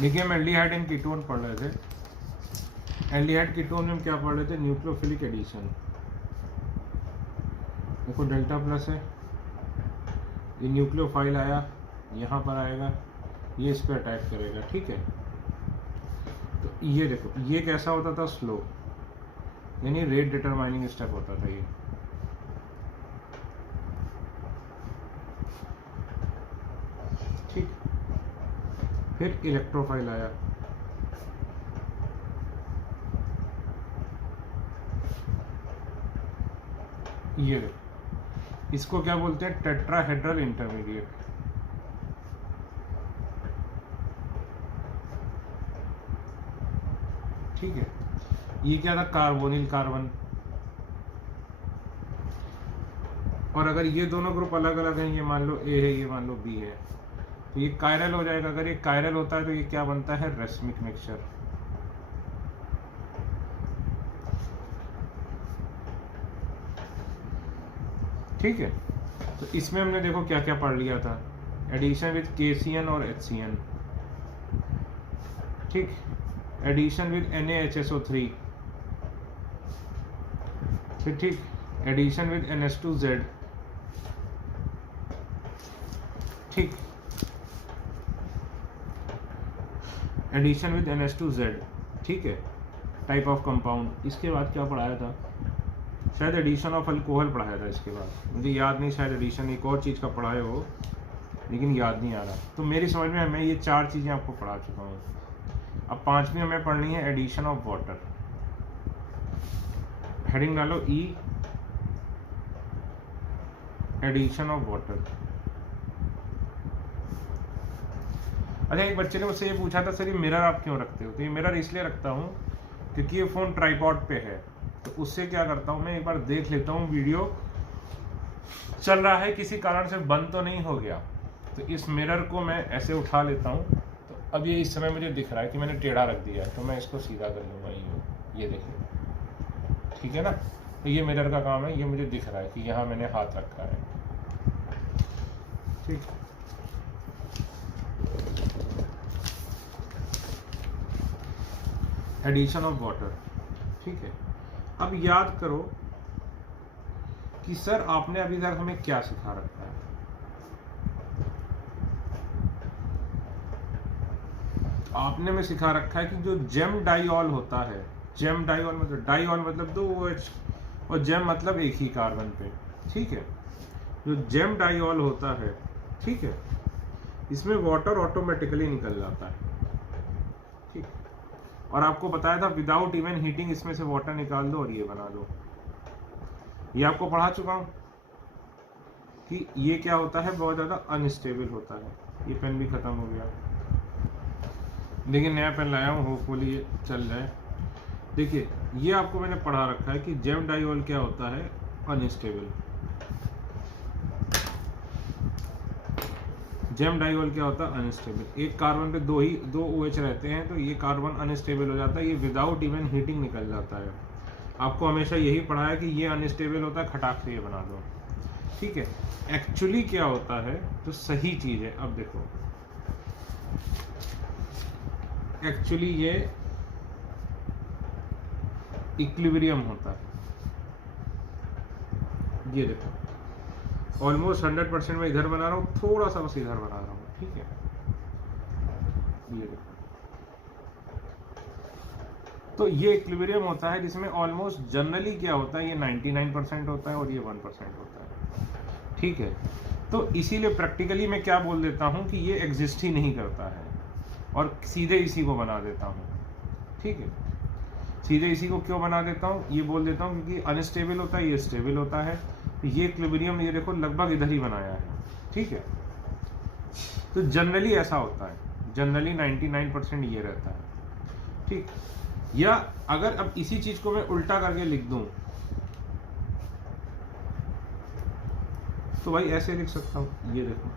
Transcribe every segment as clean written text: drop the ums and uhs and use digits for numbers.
देखिए हम aldehyde and ketone पढ़ रहे थे। एल्डिहाइड कीटोन में हम क्या पढ़ रहे थे? Nucleophilic addition. देखो डेल्टा प्लस है, ये न्यूक्लियोफाइल आया, यहाँ पर आएगा, ये इस पर अटैक करेगा, ठीक है। तो ये देखो ये कैसा होता था? स्लो, यानी रेट डिटरमाइनिंग स्टेप होता था ये। ठीक, फिर इलेक्ट्रोफाइल आया, ये देखो इसको क्या बोलते हैं? Tetrahedral intermediate. ठीक है, ये क्या था? Carbonyl carbon. और अगर ये दोनों ग्रुप अलग अलग हैं, ये मान लो ए है, ये मान लो बी है, तो ये कायरल हो जाएगा। अगर ये कायरल होता है तो ये क्या बनता है? Racemic mixture. ठीक है, तो इसमें हमने देखो क्या क्या पढ़ लिया था? एडिशन विद KCN और HCN, ठीक, एडिशन विद NaHSO3, फिर ठीक एडिशन विद NH2Z, ठीक, एडिशन विद NH2Z, ठीक है, टाइप ऑफ कंपाउंड। इसके बाद क्या पढ़ाया था? शायद एडिशन ऑफ अल्कोहल पढ़ाया था। इसके बाद मुझे याद नहीं, शायद एडिशन एक और चीज़ का पढ़ाए हो, लेकिन याद नहीं आ रहा। तो मेरी समझ में मैं ये 4 चीज़ें आपको पढ़ा चुका हूँ। अब 5वीं हमें पढ़नी है एडिशन ऑफ वाटर। हेडिंग डालो E, एडिशन ऑफ वाटर। अच्छा, एक बच्चे ने मुझसे ये पूछा था, सर ये मिरर आप क्यों रखते हो? तो ये मिरर इसलिए रखता हूँ क्योंकि ये फ़ोन ट्राइपॉड पे है, तो उससे क्या करता हूँ मैं, एक बार देख लेता हूँ वीडियो चल रहा है, किसी कारण से बंद तो नहीं हो गया, तो इस मिरर को मैं ऐसे उठा लेता हूँ। तो अब ये इस समय मुझे दिख रहा है कि मैंने टेढ़ा रख दिया है, तो मैं इसको सीधा कर लूँगा। ये देखिए, ठीक है ना। तो ये मिरर का काम है, ये मुझे दिख रहा है कि यहाँ मैंने हाथ रखा है, ठीक। एडिशन ऑफ वाटर, ठीक है। अब याद करो कि सर आपने अभी तक हमें क्या सिखा रखा है? आपने में सिखा रखा है कि जो जेम डाइऑल होता है, जेम डाइऑल मतलब, डाइऑल मतलब 2 OH और जेम मतलब एक ही कार्बन पे, ठीक है। जो जेम डाइऑल होता है, ठीक है, इसमें वाटर ऑटोमेटिकली निकल जाता है, ठीक। और आपको बताया था विदाउट इवन हीटिंग इसमें से वाटर निकाल दो और ये बना दो। ये आपको पढ़ा चुका हूं कि ये क्या होता है? बहुत ज़्यादा अनस्टेबल होता है। ये पेन भी ख़त्म हो गया, लेकिन नया पेन लाया हूँ, होपफुली ये चल जाए। देखिए ये आपको मैंने पढ़ा रखा है कि जेम डाइऑल क्या होता है? अनस्टेबल। जेम डाइऑल क्या होता है? अनस्टेबल। एक कार्बन पे 2 OH रहते हैं, तो ये कार्बन अनस्टेबल हो जाता है, ये विदाउट इवन हीटिंग निकल जाता है। आपको हमेशा यही पढ़ा है कि ये अनस्टेबल होता है, खटाक से ये बना दो, ठीक है। एक्चुअली क्या होता है? तो सही चीज़ है। अब देखो एक्चुअली ये इक्विलिब्रियम होता है। ये देखो ऑलमोस्ट 100% मैं इधर बना रहा हूँ, थोड़ा सा बस इधर बना रहा हूँ, ठीक है। ये देखो, तो ये इक्विलिब्रियम होता है जिसमें ऑलमोस्ट जनरली क्या होता है? ये 99% होता है और ये 1% होता है, ठीक है। तो इसीलिए प्रैक्टिकली मैं क्या बोल देता हूँ कि ये एग्जिस्ट ही नहीं करता है, और सीधे इसी को बना देता हूँ, ठीक है। सीधे इसी को क्यों बना देता हूँ? ये बोल देता हूँ क्योंकि अनस्टेबल होता है, ये स्टेबल होता है। ये इक्विलिब्रियम ये देखो लगभग इधर ही बनाया है, ठीक है। तो जनरली ऐसा होता है, जनरली 99% ये रहता है, ठीक। या अगर अब इसी चीज को मैं उल्टा करके लिख दूं तो भाई ऐसे लिख सकता हूं। ये देखो,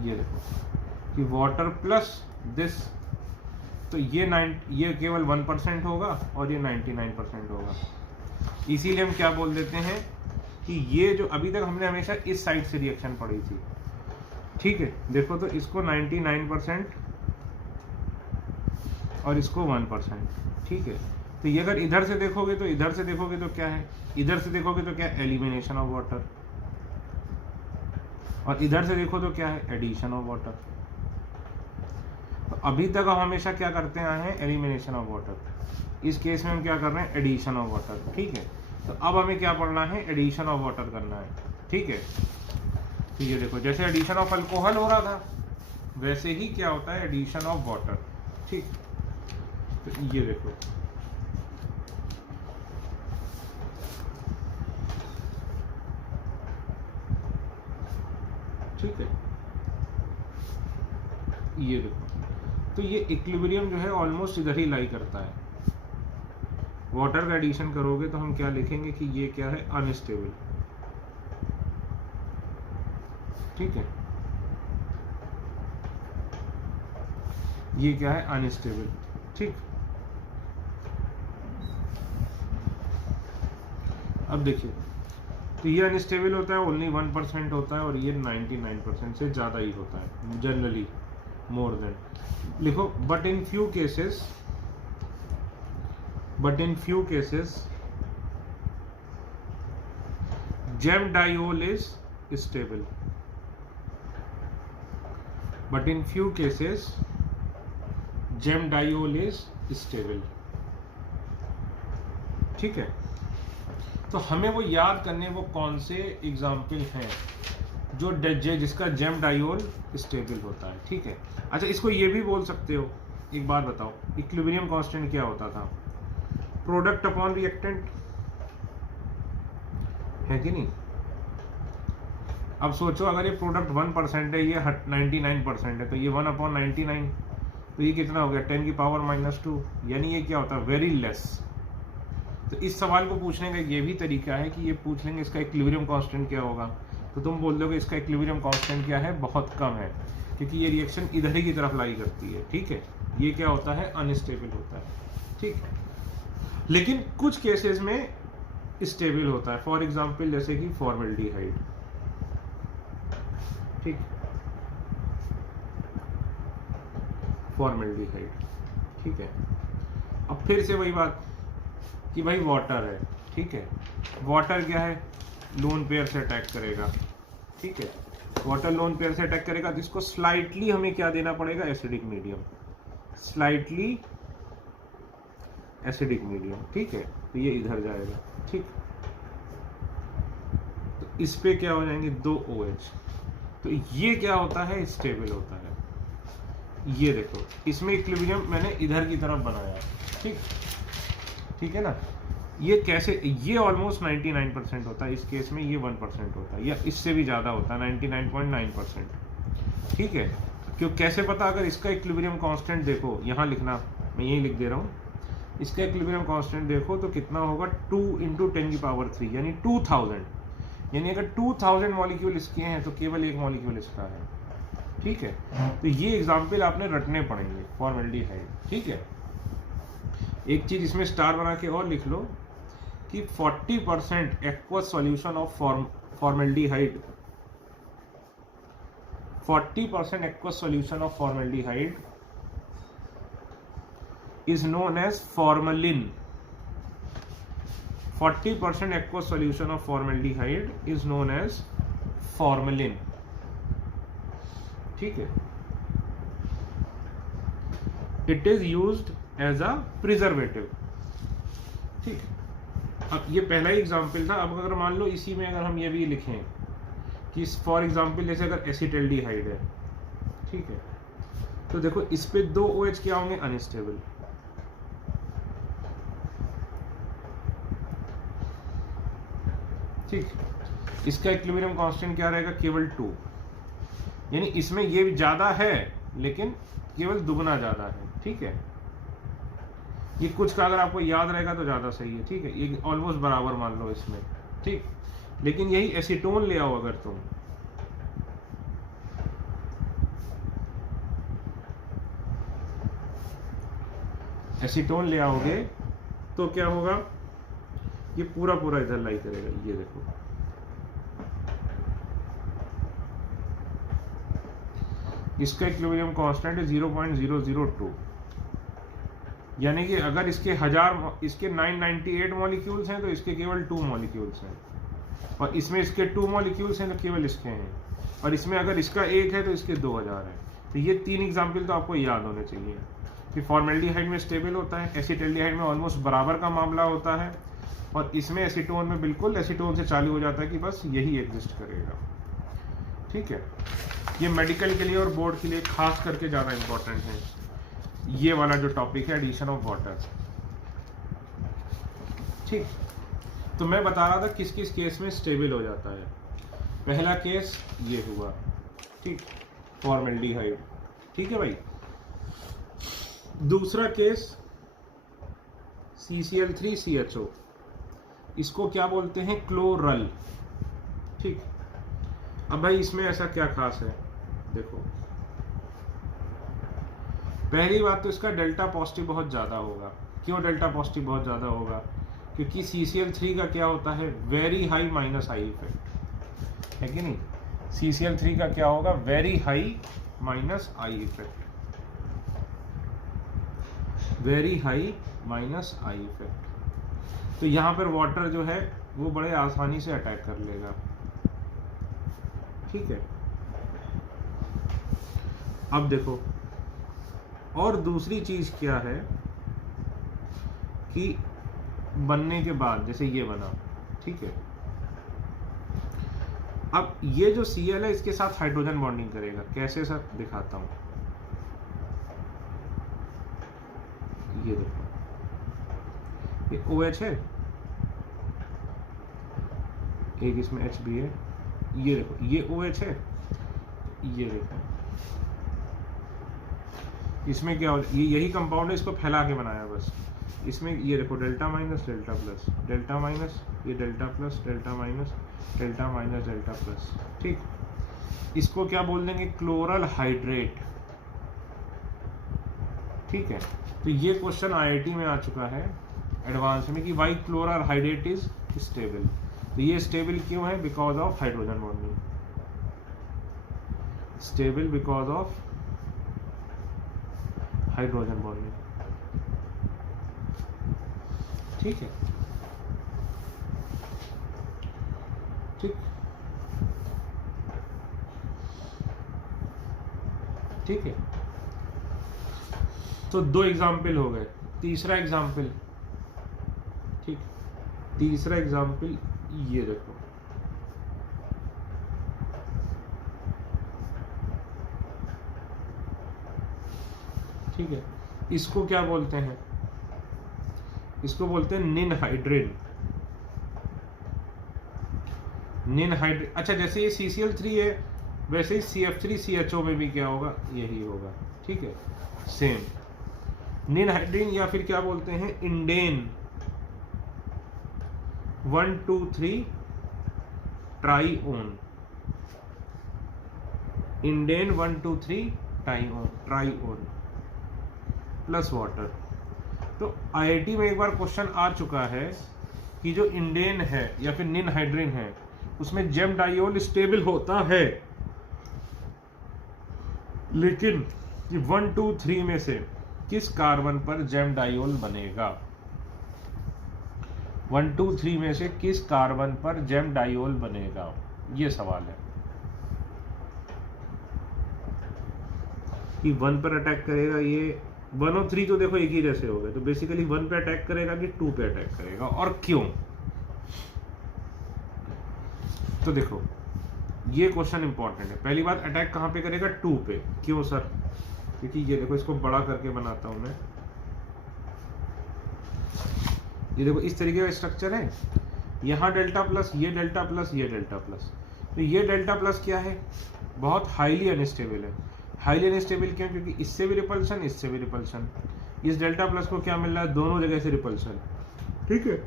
ये देखो कि वाटर प्लस दिस, तो ये केवल 1% होगा और ये 99% होगा। इसीलिए हम क्या बोल देते हैं कि ये जो अभी तक हमने हमेशा इस साइड से रिएक्शन पढ़ी थी, ठीक है। देखो तो इसको 99% और इसको 1%, ठीक है। तो ये अगर इधर से देखोगे तो इधर से देखोगे तो क्या है, इधर से देखोगे तो क्या, एलिमिनेशन ऑफ वाटर, और इधर से देखो तो क्या है, एडिशन ऑफ वाटर। तो अभी तक हम हमेशा क्या करते आए हैं, एलिमिनेशन ऑफ वाटर। इस केस में हम क्या कर रहे हैं, एडिशन ऑफ वाटर, ठीक है। तो अब हमें क्या पढ़ना है, एडिशन ऑफ वाटर करना है, ठीक है। तो ये देखो जैसे एडिशन ऑफ अल्कोहल हो रहा था वैसे ही क्या होता है, एडिशन ऑफ वाटर, ठीक। तो ये देखो ठीक है, ये देखो। तो ये इक्विलिब्रियम जो है ऑलमोस्ट इधर ही लाई करता है। वाटर का एडिशन करोगे तो हम क्या लिखेंगे कि ये क्या है, अनस्टेबल, ठीक है। ये क्या है, अनस्टेबल, ठीक। अब देखिए, तो ये अनस्टेबल होता है, ओनली 1% होता है, और ये 99% से ज़्यादा ही होता है, जनरली मोर देन। लिखो, but in few cases gem diol is stable, but in few cases gem diol is stable, ठीक है। तो हमें वो याद करने, वो कौन से एग्जाम्पल हैं जो जिसका जैमडाइओल स्टेबल होता है, ठीक है। अच्छा, इसको ये भी बोल सकते हो, एक बात बताओ, इक्विलिब्रियम कांस्टेंट क्या होता था, प्रोडक्ट अपॉन रिएक्टेंट, है कि नहीं। अब सोचो, अगर ये प्रोडक्ट 1% है, ये 99% है, तो ये 1/99, तो ये कितना हो गया, 10⁻⁻², यानी ये क्या होता है, वेरी लेस। तो इस सवाल को पूछने का ये भी तरीका है कि ये पूछ लेंगे इसका इक्विलिब्रियम कांस्टेंट क्या होगा, तो तुम बोल दोगे इसका इक्विलिब्रियम कांस्टेंट क्या है, बहुत कम है, क्योंकि ये रिएक्शन इधर ही की तरफ लाई करती है, ठीक है। ये क्या होता है, अनस्टेबल होता है, ठीक है। लेकिन कुछ केसेस में स्टेबल होता है, फॉर एग्जाम्पल जैसे कि फॉर्मल्डिहाइड, ठीक, फॉर्मल्डिहाइड, ठीक है। अब फिर से वही बात कि भाई वाटर है, ठीक है। वाटर क्या है, लोन पेयर से अटैक करेगा, ठीक है। वाटर लोन पेयर से अटैक करेगा, जिसको स्लाइटली हमें क्या देना पड़ेगा, acidic medium, slightly acidic medium, ठीक है। तो ये इधर जाएगा, ठीक। तो इस पे क्या हो जाएंगे, 2 OH, तो ये क्या होता है, स्टेबल होता है। ये देखो, इसमें इक्विलिब्रियम मैंने इधर की तरफ बनाया, ठीक, ठीक है ना। ये कैसे, ये ऑलमोस्ट 99% होता है, इस केस में ये 1% होता है, या इससे भी ज़्यादा होता है, 99.9%, ठीक है। क्यों, कैसे पता, अगर इसका इक्विलिब्रियम कांस्टेंट देखो, यहाँ लिखना, मैं यही लिख दे रहा हूँ, इसका इक्विलिब्रियम कांस्टेंट देखो तो कितना होगा, 2 × 10⁻³ यानी 2000, यानी अगर 2000 मॉलिक्यूल इसके हैं तो केवल एक मॉलिक्यूल इसका है, ठीक है। तो ये एग्जाम्पल आपने रटने पड़ेंगे, फॉर्मल्डिहाइड, ठीक है। एक चीज इसमें स्टार बना के और लिख लो कि 40% aqueous solution of formaldehyde, 40% aqueous solution of formaldehyde is known as formalin. 40% aqueous solution of formaldehyde is known as formalin. ठीक है, it is used as a preservative. ठीक है, अब ये पहला ही एग्जाम्पल था। अब अगर मान लो इसी में अगर हम ये भी लिखें कि फॉर एग्जाम्पल जैसे अगर एसिटल्डिहाइड है, ठीक है, तो देखो इस पे 2 OH क्या होंगे, अनस्टेबल। ठीक, इसका इक्विलिब्रियम कांस्टेंट क्या रहेगा, केवल 2, यानी इसमें ये ज्यादा है लेकिन केवल दुगना ज्यादा है। ठीक है, ये कुछ का अगर आपको याद रहेगा तो ज्यादा सही है। ठीक है, ये ऑलमोस्ट बराबर मान लो इसमें। ठीक, लेकिन यही एसीटोन ले आओ, अगर तुम एसीटोन ले आओगे तो क्या होगा, ये पूरा पूरा इधर लाई करेगा। ये देखो इसका इक्विलिब्रियम कांस्टेंट है 0.002, यानी कि अगर इसके 998 मॉलिक्यूल्स हैं तो इसके केवल 2 मॉलिक्यूल्स हैं, और इसमें इसके 2 मॉलिक्यूल्स हैं तो केवल इसके हैं, और इसमें अगर इसका 1 है तो इसके 2000 है। तो ये 3 एग्जाम्पल तो आपको याद होने चाहिए कि फॉर्मेल्डिहाइड में स्टेबल होता है, एसिटाल्डिहाइड में ऑलमोस्ट बराबर का मामला होता है, और इसमें एसीटोन में बिल्कुल एसीटोन से चालू हो जाता है कि बस यही एग्जिस्ट करेगा। ठीक है, ये मेडिकल के लिए और बोर्ड के लिए खास करके ज़्यादा इंपॉर्टेंट है ये वाला जो टॉपिक है, एडिशन ऑफ वाटर। ठीक, तो मैं बता रहा था किस किस केस में स्टेबल हो जाता है। पहला केस ये हुआ, ठीक, फॉर्मेल्डिहाइड। ठीक है भाई। दूसरा केस CCl3CHO, इसको क्या बोलते हैं, क्लोरल। ठीक, अब भाई इसमें ऐसा क्या खास है, देखो पहली बात तो इसका डेल्टा पॉजिटिव बहुत ज़्यादा होगा। क्यों डेल्टा पॉजिटिव बहुत ज़्यादा होगा? क्योंकि CCl3 का क्या होता है, very high minus I effect, है कि नहीं। CCl3 का क्या होगा, very high minus I effect, very high minus I effect. तो यहाँ पर वाटर जो है वो बड़े आसानी से अटैक कर लेगा। ठीक है, अब देखो और दूसरी चीज क्या है कि बनने के बाद जैसे ये बना, ठीक है, अब ये जो Cl है इसके साथ हाइड्रोजन बॉन्डिंग करेगा। कैसे सर, दिखाता हूं। ये देखो, ये OH है, एक इसमें H भी है। ये देखो ये OH है, ये देखो इसमें क्या हो, ये यही कंपाउंड है, इसको फैला के बनाया बस। इसमें ये देखो delta minus delta plus, delta minus, ये delta plus, delta minus, delta minus, delta plus. ठीक, इसको क्या बोल देंगे, क्लोरल हाइड्रेट। ठीक है, तो ये क्वेश्चन IIT में आ चुका है एडवांस में कि why chloral hydrate is stable. तो ये स्टेबल क्यों है, because of hydrogen bonding, stable because of hydrogen bonding. ठीक है, ठीक, ठीक है। तो 2 एग्जाम्पल हो गए। तीसरा एग्जाम्पल, ठीक, तीसरा एग्जाम्पल ये देखो, ठीक है, इसको क्या बोलते हैं, इसको बोलते हैं निनहाइड्रिन। निनहाइड्रिन, अच्छा जैसे ये CCl3 है वैसे ही CF3CHO में भी क्या होगा, यही होगा। ठीक है, सेम निनहाइड्रिन, या फिर क्या बोलते हैं, इंडेन 1,2,3 ट्राईओन, इंडेन 1,2,3 ट्राईओन प्लस वाटर। तो IIT में एक बार क्वेश्चन आ चुका है कि जो इंडेन है या फिर निनहाइड्रिन है उसमें जेम डाइऑल स्टेबल होता है, लेकिन 1, 2, 3 में से किस कार्बन पर जेम डाइऑल बनेगा, 1, 2, 3 में से किस कार्बन पर जेम डाइऑल बनेगा, ये सवाल है कि 1 पर अटैक करेगा, ये 1 और 3 तो देखो एक ही जैसे हो गए, तो बेसिकली 1 पे अटैक करेगा कि 2 पे अटैक करेगा, और क्यों। तो देखो ये क्वेश्चन इंपॉर्टेंट है। पहली बात, अटैक कहाँ पे करेगा, 2 पे। क्यों सर, क्योंकि ये देखो, इसको बड़ा करके बनाता हूं मैं, ये देखो इस तरीके का स्ट्रक्चर है, यहाँ डेल्टा प्लस, ये डेल्टा प्लस, ये डेल्टा प्लस। तो ये डेल्टा प्लस क्या है, बहुत हाईली अनस्टेबल है। हाईली अनस्टेबल क्यों, क्योंकि इससे भी रिपल्शन, इससे भी रिपल्शन। इस डेल्टा प्लस को क्या मिल रहा है, दोनों जगह से रिपल्शन। ठीक है,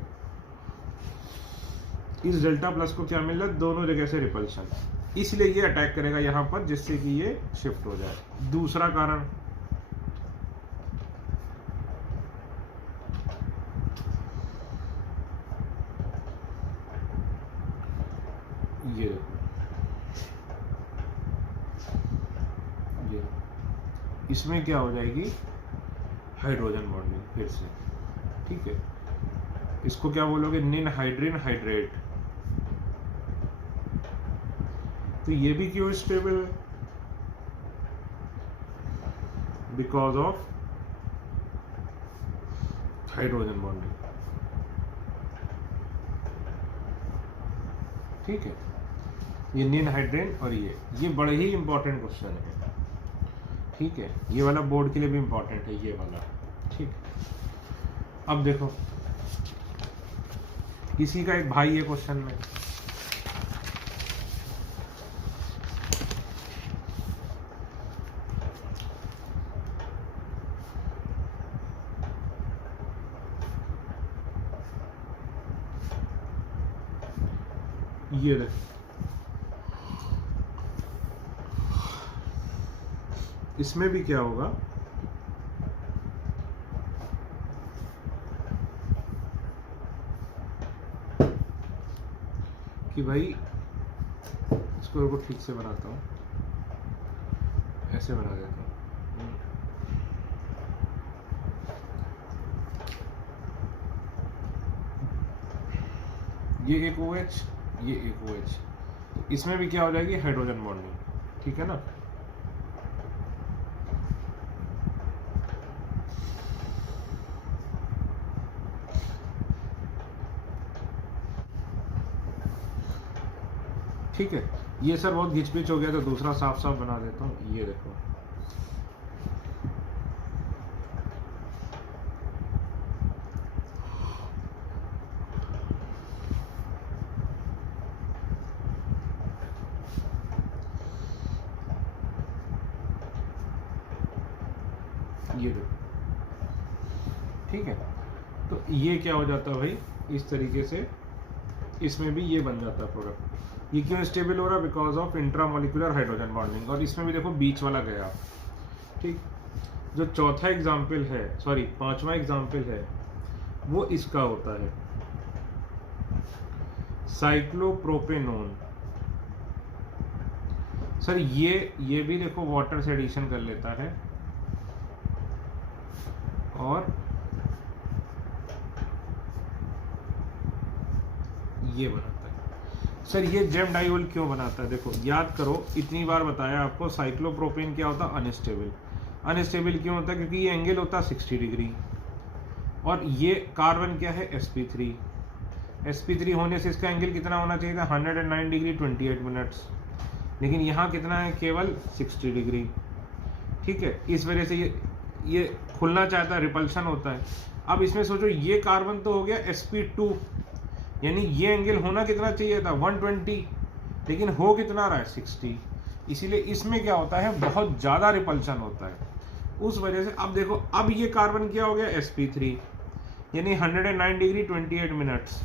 इस डेल्टा प्लस को क्या मिल रहा है, दोनों जगह से रिपल्शन, इसलिए ये अटैक करेगा यहाँ पर, जिससे कि ये शिफ्ट हो जाए। दूसरा कारण, ये देखो, ये इसमें क्या हो जाएगी, हाइड्रोजन बॉन्डिंग फिर से, ठीक है। इसको क्या बोलोगे, निन हाइड्रिन हाइड्रेट। तो ये भी क्यों स्टेबल है, बिकॉज ऑफ हाइड्रोजन बॉन्डिंग, ठीक है। ये निन हाइड्रेन और ये बड़े ही इंपॉर्टेंट क्वेश्चन है, ठीक है। ये वाला बोर्ड के लिए भी इंपॉर्टेंट है ये वाला, ठीक। अब देखो इसी का एक भाई है क्वेश्चन में, ये देखो इसमें भी क्या होगा, कि भाई इसको ठीक से बनाता हूँ, ऐसे बना देता हूँ। ये एक OH, ये एक OH, इसमें भी क्या हो जाएगी, हाइड्रोजन बॉन्डिंग, ठीक है ना। ठीक है, ये सर बहुत घिचपिच हो गया तो दूसरा साफ साफ बना देता हूँ। ये देखो ये देखो, ठीक है। तो ये क्या हो जाता है भाई, इस तरीके से इसमें भी ये बन जाता है प्रोडक्ट। ये क्यों स्टेबल हो रहा है, because of intramolecular hydrogen bonding. और इसमें भी देखो बीच वाला गया, ठीक। जो चौथा एग्जाम्पल है, सॉरी पांचवा एग्जाम्पल है, वो इसका होता है साइक्लोप्रोपेनोन। सर ये भी देखो वाटर से एडिशन कर लेता है और ये बनाता है। सर ये जेम डाइओल क्यों बनाता है, देखो याद करो, इतनी बार बताया आपको साइक्लोप्रोपेन क्या होता है, अनस्टेबल। अनस्टेबल क्यों होता है, क्योंकि ये एंगल होता है 60 डिग्री और ये कार्बन क्या है, sp3। sp3 होने से इसका एंगल कितना होना चाहिए था, 109 डिग्री 28 मिनट्स, लेकिन यहाँ कितना है, केवल 60 डिग्री, ठीक है। इस वजह से ये खुलना चाहता है, रिपल्शन होता है। अब इसमें सोचो ये कार्बन तो हो गया sp2, यानी ये एंगल होना कितना चाहिए था, 120, लेकिन हो कितना रहा है, 60। इसीलिए इसमें क्या होता है, बहुत ज़्यादा रिपल्शन होता है। उस वजह से अब देखो, अब ये कार्बन क्या हो गया, sp3, यानी 109 डिग्री 28 मिनट्स।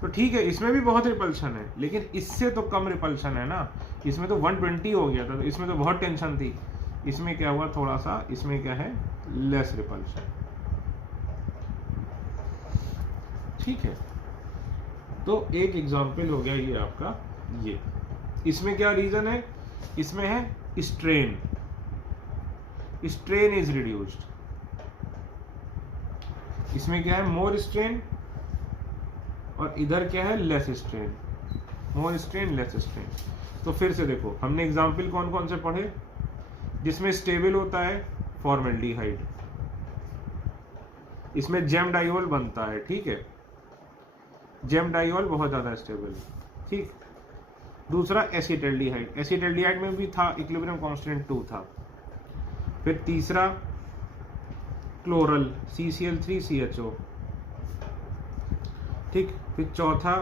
तो ठीक है, इसमें भी बहुत रिपल्शन है, लेकिन इससे तो कम रिपल्शन है ना। इसमें तो 120 हो गया था, तो इसमें तो बहुत टेंशन थी। इसमें क्या हुआ, थोड़ा सा इसमें क्या है, लेस रिपल्शन, ठीक है। तो एक एग्जाम्पल हो गया ये आपका, ये इसमें क्या रीजन है, इसमें है स्ट्रेन, स्ट्रेन इज रिड्यूस्ड। इसमें क्या है, मोर स्ट्रेन, और इधर क्या है, लेस स्ट्रेन, मोर स्ट्रेन लेस स्ट्रेन। तो फिर से देखो, हमने एग्जाम्पल कौन कौन से पढ़े, जिसमें स्टेबल होता है फॉर्मेल्डिहाइड, इसमें जेम डाइओल बनता है, ठीक है। जेम डाइओल बहुत ज्यादा स्टेबल है, ठीक। दूसरा एसिटल्डिहाइड, एसिटल्डिहाइड में भी था, इक्विलिब्रियम कांस्टेंट 2 था। फिर तीसरा क्लोरल, CCl3CHO, ठीक। फिर चौथा,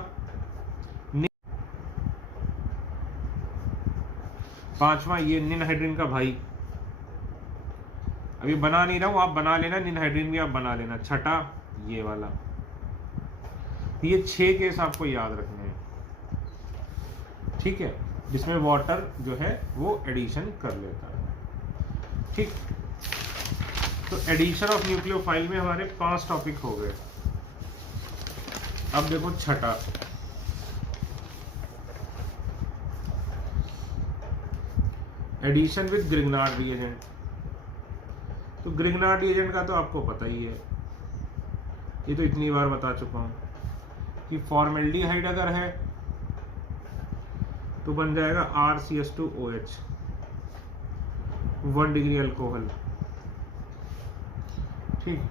पांचवा ये निनहाइड्रिन का भाई, अभी बना नहीं रहा हूं, आप बना लेना, निनहाइड्रिन भी आप बना लेना। छठा ये वाला। ये 6 केस आपको याद रखने हैं, ठीक है, जिसमें वाटर जो है वो एडिशन कर लेता है, ठीक। तो एडिशन ऑफ न्यूक्लियोफाइल में हमारे 5 टॉपिक हो गए। अब देखो छठा, एडिशन विद ग्रिग्नार्ड रिएजेंट। तो ग्रिग्नार्ड एजेंट का तो आपको पता ही है, ये तो इतनी बार बता चुका हूँ कि फॉर्मेल्डिहाइड अगर है तो बन जाएगा RCH2OH, 1 डिग्री अल्कोहल। ठीक,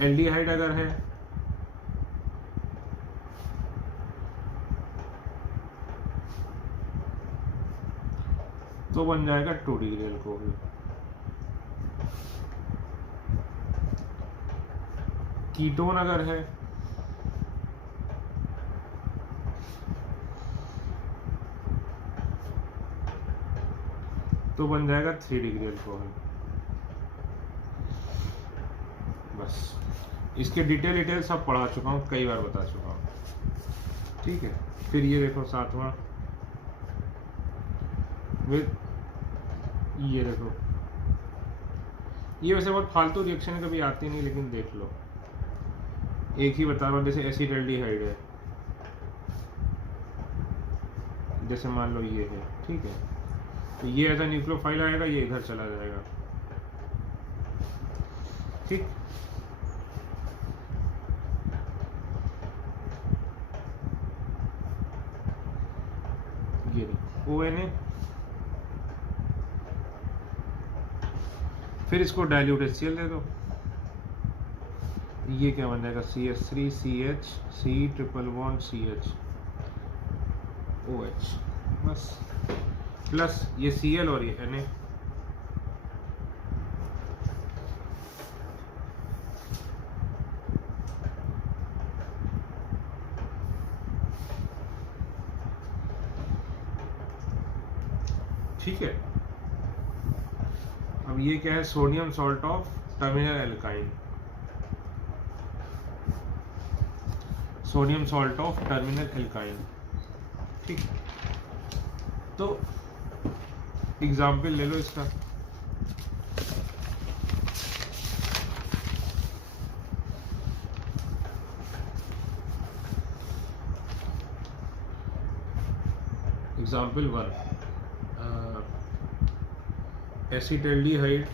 एल्डिहाइड अगर है तो बन जाएगा 2 डिग्री अल्कोहल। कीटोन अगर है तो बन जाएगा 3 डिग्री अल्कोहल। बस इसके डिटेल सब पढ़ा चुका हूँ, कई बार बता चुका हूँ। ठीक है, फिर ये देखो सातवां, ये देखो, ये वैसे बहुत फालतू रिएक्शन कभी आती नहीं, लेकिन देख लो, एक ही बता रहा हूँ। जैसे एसिटाल्डिहाइड है, जैसे मान लो ये है, ठीक है, तो ये ऐसा न्यूक्लियोफाइल आएगा, ये इधर चला जाएगा। ठीक, ये ONA, फिर इसको डाइल्यूट HCl दे दो, ये क्या बन जाएगा CH3CH C triple bond CH OH, बस, प्लस ये Cl और ये Na। ठीक है, अब ये क्या है, sodium salt of terminal alkyne, sodium salt of terminal alkyne. ठीक, तो एग्जाम्पल ले लो इसका। Example 1, acetaldehyde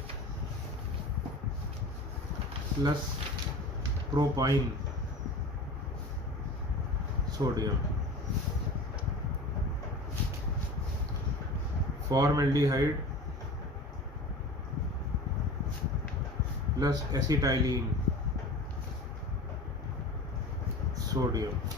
plus propyne sodium, formaldehyde plus acetylene sodium.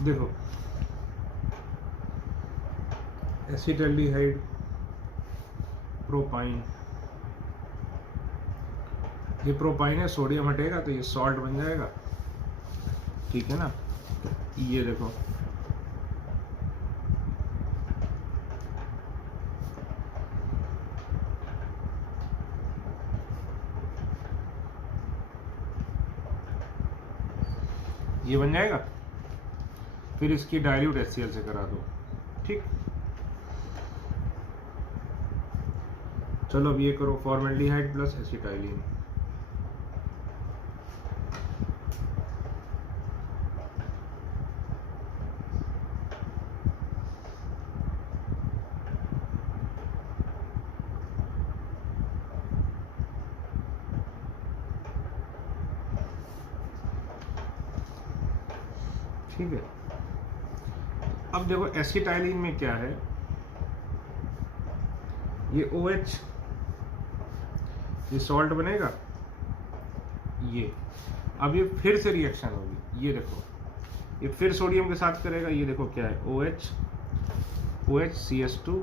देखो, एसिटाल्डिहाइड प्रोपाइन, ये प्रोपाइन है, सोडियम हटेगा तो ये सॉल्ट बन जाएगा। ठीक है ना, ये देखो, ये बन जाएगा, फिर इसकी डाइल्यूट HCl से करा दो। ठीक, चलो अब ये करो, फॉर्मेल्डिहाइड प्लस एसिटाइलिन, ठीक है। अब देखो एसिटाइलिन में क्या है, ये OH ये सॉल्ट बनेगा ये। अब ये फिर से रिएक्शन होगी, ये देखो ये फिर सोडियम के साथ करेगा, ये देखो क्या है OH OH CH2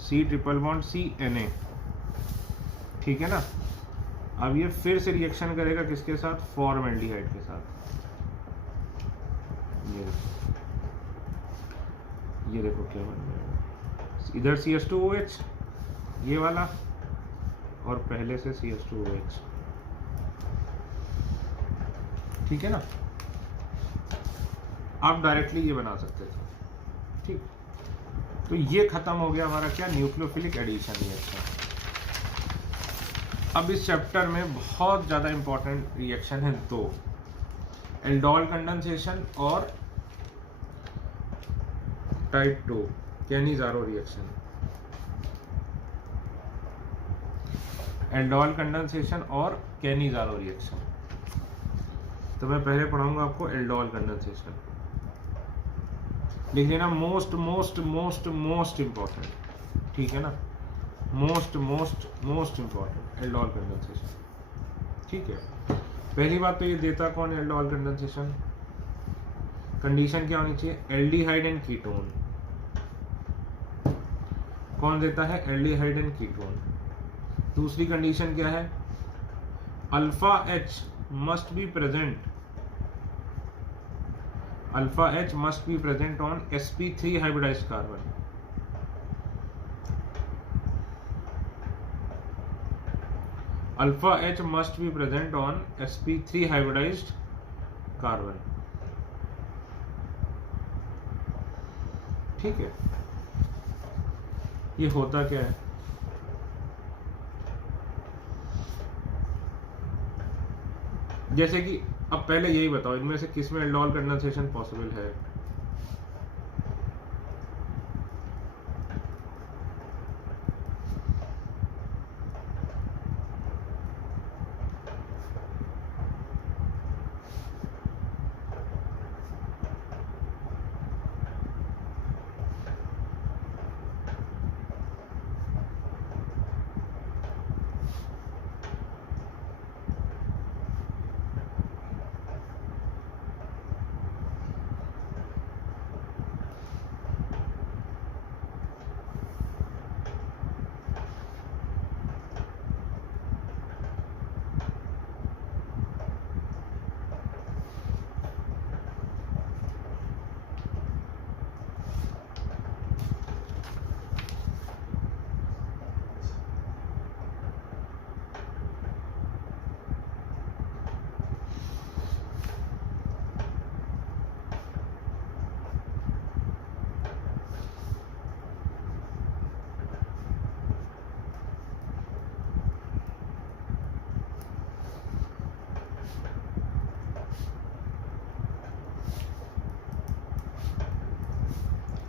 C triple bond C Na, ठीक है ना। अब ये फिर से रिएक्शन करेगा किसके साथ, फॉर्मल्डिहाइड के साथ। ये देखो क्या बन जाएगा, इधर CH2OH ये वाला और पहले से CH2OH, ठीक है ना। आप डायरेक्टली ये बना सकते थे, ठीक। तो ये खत्म हो गया हमारा क्या, न्यूक्लियोफिलिक एडिशन रिएक्शन। अब इस चैप्टर में बहुत ज़्यादा इंपॉर्टेंट रिएक्शन है दो, एल्डोल कंडेंसेशन और type 2 Cannizzaro reaction. Aldol condensation और कैनिज़ारो रिएक्शन। तो मैं पहले पढ़ाऊंगा आपको एल्डोल कंडेंसेशन, लिख लेना most most most most important, ठीक है ना, most most most important aldol condensation, ठीक है। पहली बात तो ये देता कौन है एल्डोल कंडेंसेशन, कंडीशन क्या होनी चाहिए, एल्डिहाइड एंड कीटोन। कौन देता है, एल्डिहाइड एंड कीटोन। दूसरी कंडीशन क्या है, alpha H must be present, alpha H must be present on sp3 hybridized carbon। alpha H must be present on sp3 hybridized carbon, ठीक है। ये होता क्या है, जैसे कि अब पहले यही बताओ इनमें से किस में एल्डोल कंडेंसेशन पॉसिबल है।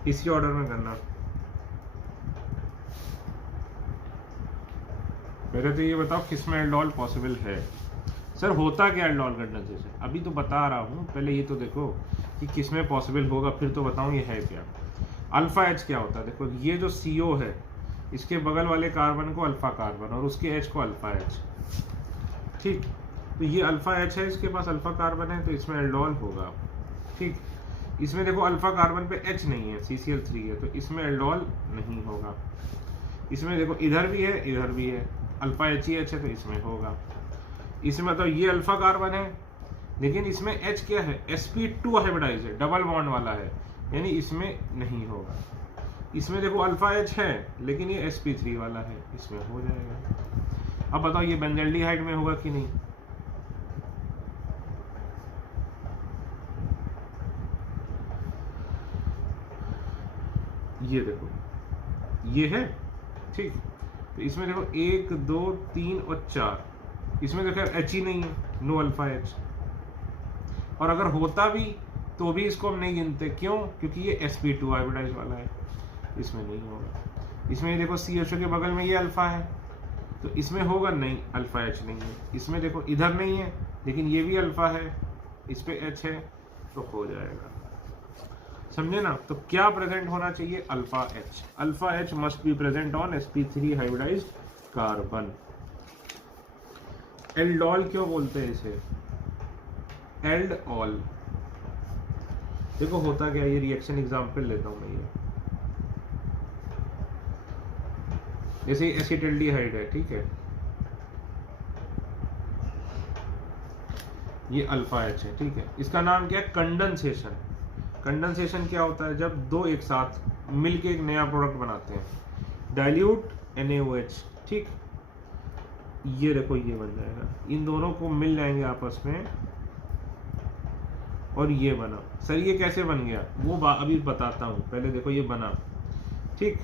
इसी ऑर्डर में करना। पहले तो ये बताओ किसमें एल्डोल पॉसिबल है। सर होता क्या एल्डोल कंडेंसेशन, अभी तो बता रहा हूँ, पहले ये तो देखो कि किसमें पॉसिबल होगा, फिर तो बताऊँ ये है क्या। अल्फा H क्या होता है, देखो ये जो CO है इसके बगल वाले कार्बन को अल्फा कार्बन और उसके H को अल्फा H, ठीक। तो ये अल्फा H है, इसके पास अल्फा कार्बन है, तो इसमें एल्डोल होगा, ठीक। इसमें देखो अल्फा कार्बन पे H नहीं है, CCl3 है, तो इसमें एल्डोल नहीं होगा। इसमें देखो इधर भी है इधर भी है, अल्फा H है तो इसमें होगा। इसमें तो ये अल्फा कार्बन है लेकिन इसमें H क्या है, sp2 हाइब्रिडाइज है, डबल बॉन्ड वाला है, यानी इसमें नहीं होगा। इसमें देखो अल्फा H है लेकिन ये sp3 वाला है, इसमें हो जाएगा। अब बताओ ये बेंजल्डिहाइड में होगा कि नहीं, ये देखो ये है, ठीक। तो इसमें देखो 1 2 3 और 4, इसमें देखो H ही नहीं है, नो अल्फा H। और अगर होता भी तो भी इसको हम नहीं गिनते, क्यों, क्योंकि ये sp2 हाइब्रिडाइज वाला है, इसमें नहीं होगा। इसमें देखो CHO के बगल में ये अल्फा है तो इसमें होगा नहीं, अल्फा H नहीं है। इसमें देखो इधर नहीं है लेकिन ये भी अल्फा है, इस पे H है, तो हो जाएगा, समझे ना। तो क्या प्रेजेंट होना चाहिए, alpha H। Alpha H must be present on sp3 hybridised carbon, aldol क्यों बोलते हैं इसे? एल्डोल। देखो होता क्या, ये रिएक्शन एग्जांपल लेता हूं मैं। ये जैसे एसिटाल्डिहाइड है, ठीक है, ये अल्फा एच है, ठीक है। इसका नाम क्या है? कंडेंसेशन। कंडेंसेशन क्या होता है? जब दो एक साथ मिलके एक नया प्रोडक्ट बनाते हैं। डाइल्यूट NaOH, ठीक, ये देखो ये बन जाएगा, इन दोनों को मिल जाएंगे आपस में और ये बना। सर ये कैसे बन गया वो अभी बताता हूं, पहले देखो ये बना, ठीक।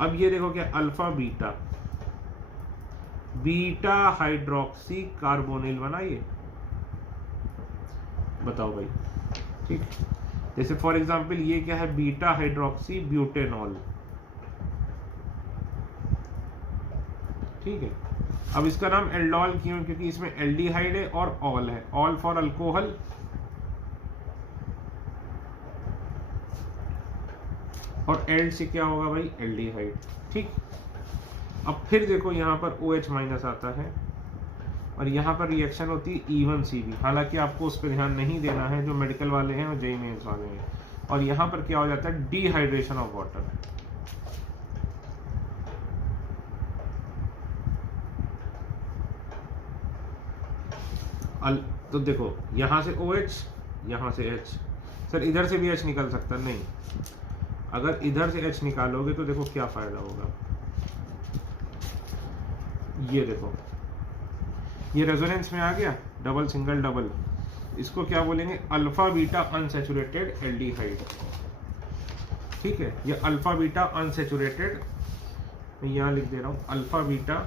अब ये देखो क्या, alpha beta, beta hydroxy carbonyl बना ये, बताओ भाई, ठीक। जैसे फॉर एग्जांपल ये क्या है? बीटा हाइड्रोक्सी ब्यूटेनॉल, ठीक है। अब इसका नाम एल्डोल क्यों? क्योंकि इसमें एल्डिहाइड है और ऑल है, ऑल फॉर अल्कोहल, और एल्ड से क्या होगा भाई? एल्डिहाइड, ठीक। अब फिर देखो यहाँ पर OH माइनस आता है और यहाँ पर रिएक्शन होती है E1CB। हालांकि आपको उस पर ध्यान नहीं देना है, जो मेडिकल वाले हैं और जेईई मेंस वाले हैं। और यहाँ पर क्या हो जाता है? Dehydration of water. तो देखो यहाँ से OH, यहाँ से H। सर इधर से भी H निकल सकता? नहीं, अगर इधर से H निकालोगे तो देखो क्या फायदा होगा। ये देखो ये रेजोनेंस में आ गया, डबल सिंगल डबल, इसको क्या बोलेंगे? अल्फा बीटा अनसैचुरेटेड एल्डिहाइड, ठीक है। ये अल्फा बीटा अनसैचुरेटेड, मैं यहाँ लिख दे रहा हूँ, अल्फा बीटा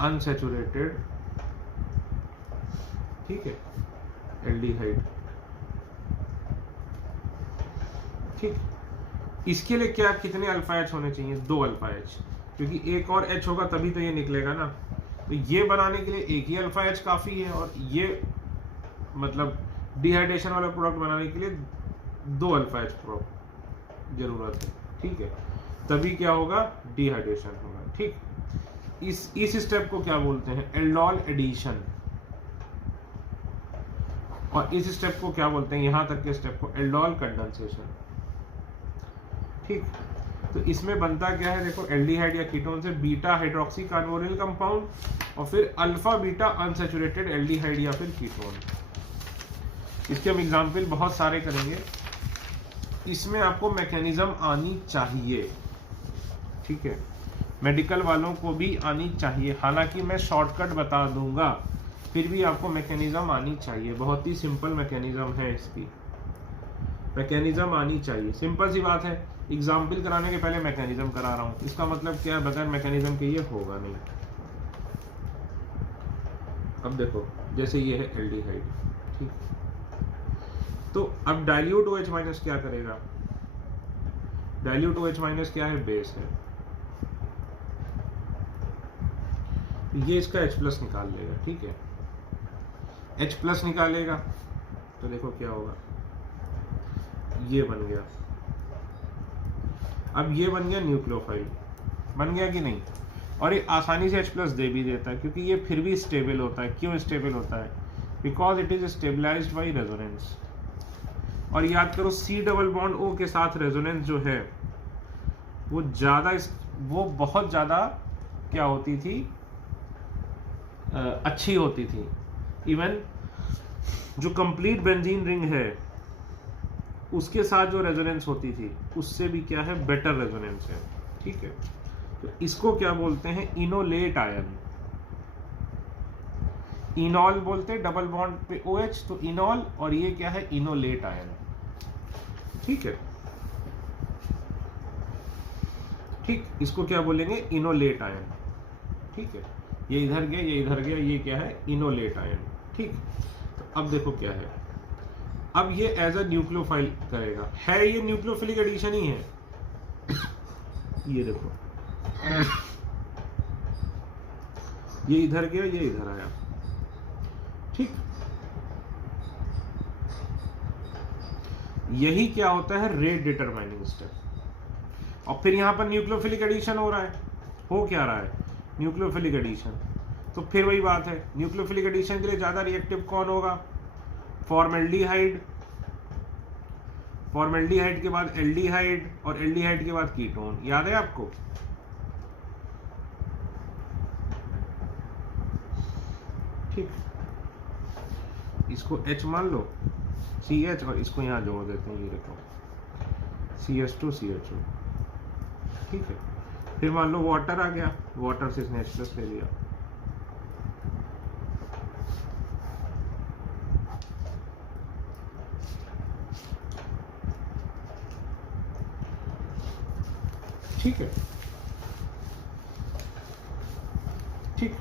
अनसैचुरेटेड, ठीक है, एल्डिहाइड, ठीक। इसके लिए क्या, कितने अल्फा एच होने चाहिए? 2 अल्फा एच, क्योंकि एक और एच होगा तभी तो ये निकलेगा ना। तो ये बनाने के लिए एक ही अल्फा एच काफी है, और ये मतलब डिहाइड्रेशन वाला प्रोडक्ट बनाने के लिए 2 अल्फा एच प्रोडक्ट जरूरत है, ठीक है। तभी क्या होगा? डिहाइड्रेशन होगा, ठीक। इस स्टेप को क्या बोलते हैं? Aldol addition. और इस स्टेप को क्या बोलते हैं? यहां तक के स्टेप को एल्डोल कंडेंसेशन, ठीक। तो इसमें बनता क्या है? देखो एल्डिहाइड या कीटोन से बीटा हाइड्रोक्सी कार्बोनिल कंपाउंड, और फिर अल्फा बीटा अनसैचुरेटेड एल्डिहाइड या फिर कीटोन। इसके हम एग्जाम्पल बहुत सारे करेंगे। इसमें आपको मैकेनिज्म आनी चाहिए, ठीक है, मेडिकल वालों को भी आनी चाहिए। हालांकि मैं शॉर्टकट बता दूंगा, फिर भी आपको मैकेनिज्म आनी चाहिए। बहुत ही सिंपल मैकेनिज्म है इसकी, मैकेनिज्म आनी चाहिए, सिंपल सी बात है। एग्जाम्पल कराने के पहले मैकेनिज्म करा रहा हूं, इसका मतलब क्या है? बगैर मैकेनिज्म के ये होगा नहीं। अब देखो जैसे ये है एल्डिहाइड, ठीक। तो अब डाइल्यूट OH माइनस क्या करेगा? डाइल्यूट OH माइनस क्या है? बेस है। ये इसका H प्लस निकाल लेगा, ठीक है। H प्लस निकालेगा तो देखो क्या होगा, ये बन गया। अब ये बन गया न्यूक्लियोफाइल, बन गया कि नहीं? और ये आसानी से H प्लस दे भी देता है, क्योंकि ये फिर भी स्टेबल होता है। क्यों स्टेबल होता है? Because it is stabilized by resonance. और याद करो C डबल बॉन्ड O के साथ रेजोनेंस जो है वो बहुत ज्यादा क्या होती थी? अच्छी होती थी। इवन जो कंप्लीट बेंजीन रिंग है उसके साथ जो रेजोनेंस होती थी उससे भी क्या है? बेटर रेजोनेंस है, ठीक है। तो इसको क्या बोलते हैं? Enolate ion. इनॉल बोलते हैं डबल बॉन्ड पे OH, तो इनॉल, और ये क्या है? इनोलेट आयन, ठीक है, ठीक। इसको क्या बोलेंगे? इनोलेट आयन, ठीक है। ये इधर गया, ये इधर गया, ये क्या है? इनोलेट आयन, ठीक। तो अब देखो क्या है, अब ये एज अ न्यूक्लियोफाइल करेगा, है ये न्यूक्लियोफिलिक एडिशन ही है। ये देखो ये इधर गया, ये इधर आया, ठीक। यही क्या होता है? Rate determining step. और फिर यहाँ पर न्यूक्लियोफिलिक एडिशन हो रहा है, हो क्या रहा है, न्यूक्लियोफिलिक एडिशन। तो फिर वही बात है, न्यूक्लियोफिलिक एडिशन के लिए ज़्यादा रिएक्टिव कौन होगा, फॉर्मेल्डिहाइड, फॉर्मेल्डिहाइड के बाद एल्डिहाइड, और एल्डिहाइड के बाद कीटोन। याद है आपको? ठीक, इसको H मान लो, CH, और इसको यहाँ जोड़ देते हैं, ये देखो CH2CHO। ठीक है, फिर मान लो वाटर आ गया, वाटर से इसने H+ ले लिया। ठीक है, ठीक।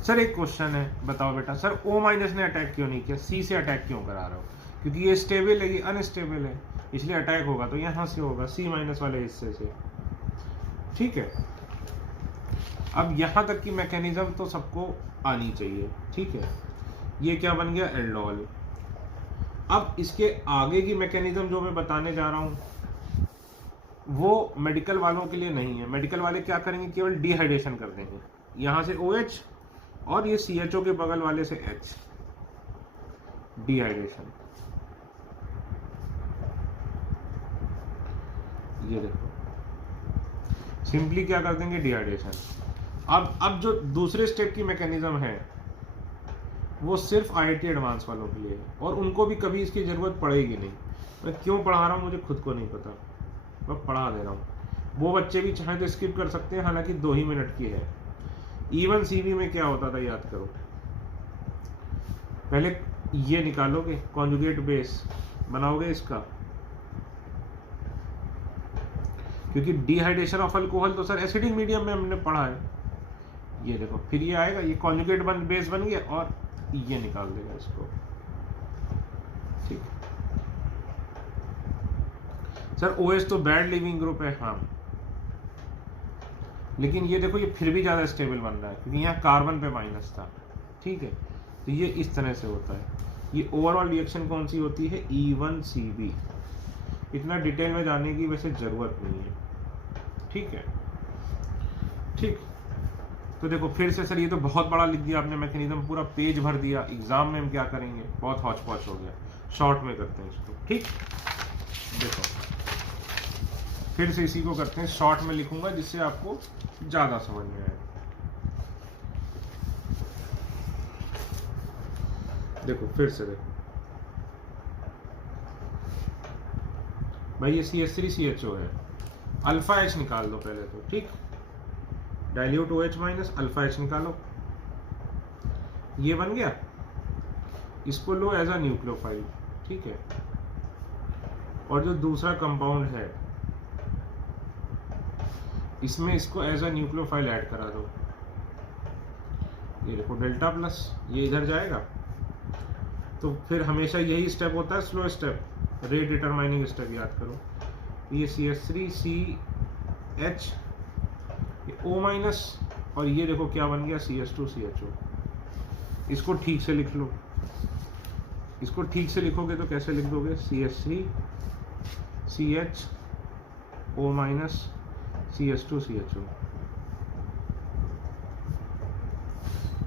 सर एक क्वेश्चन है, बताओ बेटा, सर O- ने अटैक क्यों नहीं किया, C से अटैक क्यों करा रहे हो? क्योंकि ये स्टेबल है, ये अनस्टेबल है, इसलिए अटैक होगा तो यहाँ से होगा, C- वाले हिस्से से। ठीक है, अब यहाँ तक की मैकेनिज्म तो सबको आनी चाहिए। ठीक है, ये क्या बन गया, एल्डोल। अब इसके आगे की मैकेनिज्म जो मैं बताने जा रहा हूँ वो मेडिकल वालों के लिए नहीं है। मेडिकल वाले क्या करेंगे, केवल डिहाइड्रेशन कर देंगे, यहाँ से OH और ये CHO के बगल वाले से H, डिहाइड्रेशन। ये देखो, सिंपली क्या कर देंगे, डिहाइड्रेशन। अब जो दूसरे स्टेप की मैकेनिज्म है वो सिर्फ IIT एडवांस वालों के लिए है, और उनको भी कभी इसकी जरूरत पड़ेगी नहीं। मैं क्यों पढ़ा रहा हूँ मुझे खुद को नहीं पता, मैं पढ़ा दे रहा हूँ। वो बच्चे भी चाहें तो स्किप कर सकते हैं, हालांकि 2 ही मिनट की है। इवन CV में क्या होता था याद करो, पहले ये निकालोगे, कॉन्जुगेट बेस बनाओगे इसका, क्योंकि डिहाइड्रेशन ऑफ अल्कोहल तो सर एसिडिक मीडियम में हमने पढ़ा है। ये देखो, फिर ये आएगा, ये कॉन्जुगेट बेस बन गया, और ये निकाल देगा इसको। ठीक, सर OH तो बैड लिविंग ग्रुप है, हाँ, लेकिन ये देखो, ये फिर भी ज्यादा स्टेबल बन रहा है क्योंकि यहाँ कार्बन पे माइनस था। ठीक है, तो ये इस तरह से होता है। ये ओवरऑल रिएक्शन कौन सी होती है, E1CB। इतना डिटेल में जाने की वैसे जरूरत नहीं है। ठीक है, ठीक। तो देखो फिर से, सर ये तो बहुत बड़ा लिख दिया आपने मैकेनिज्म, पूरा पेज भर दिया। एग्जाम में हम क्या करेंगे, बहुत हौच पौच हो गया, शॉर्ट में करते हैं इसको। ठीक, देखो फिर से इसी को करते हैं, शॉर्ट में लिखूंगा जिससे आपको ज्यादा समझ में आए। देखो फिर से देखो भाई, ये CH3CHO है, अल्फा H निकाल दो पहले तो। ठीक, dilute OH minus alpha H निकालो, ये बन गया। इसको लो एज अ न्यूक्लियोफाइल। ठीक है, और जो दूसरा कंपाउंड है इसमें इसको एज अ न्यूक्लियोफाइल ऐड करा दो। ये देखो डेल्टा प्लस, ये इधर जाएगा। तो फिर हमेशा यही स्टेप होता है, slow step, rate determining step, याद करो। ये CH3CH, ये O-, और ये देखो क्या बन गया, CH2CHO। इसको ठीक से लिख लो। इसको ठीक से लिखोगे तो कैसे लिख दोगे, CH3CH O- CH2CHO।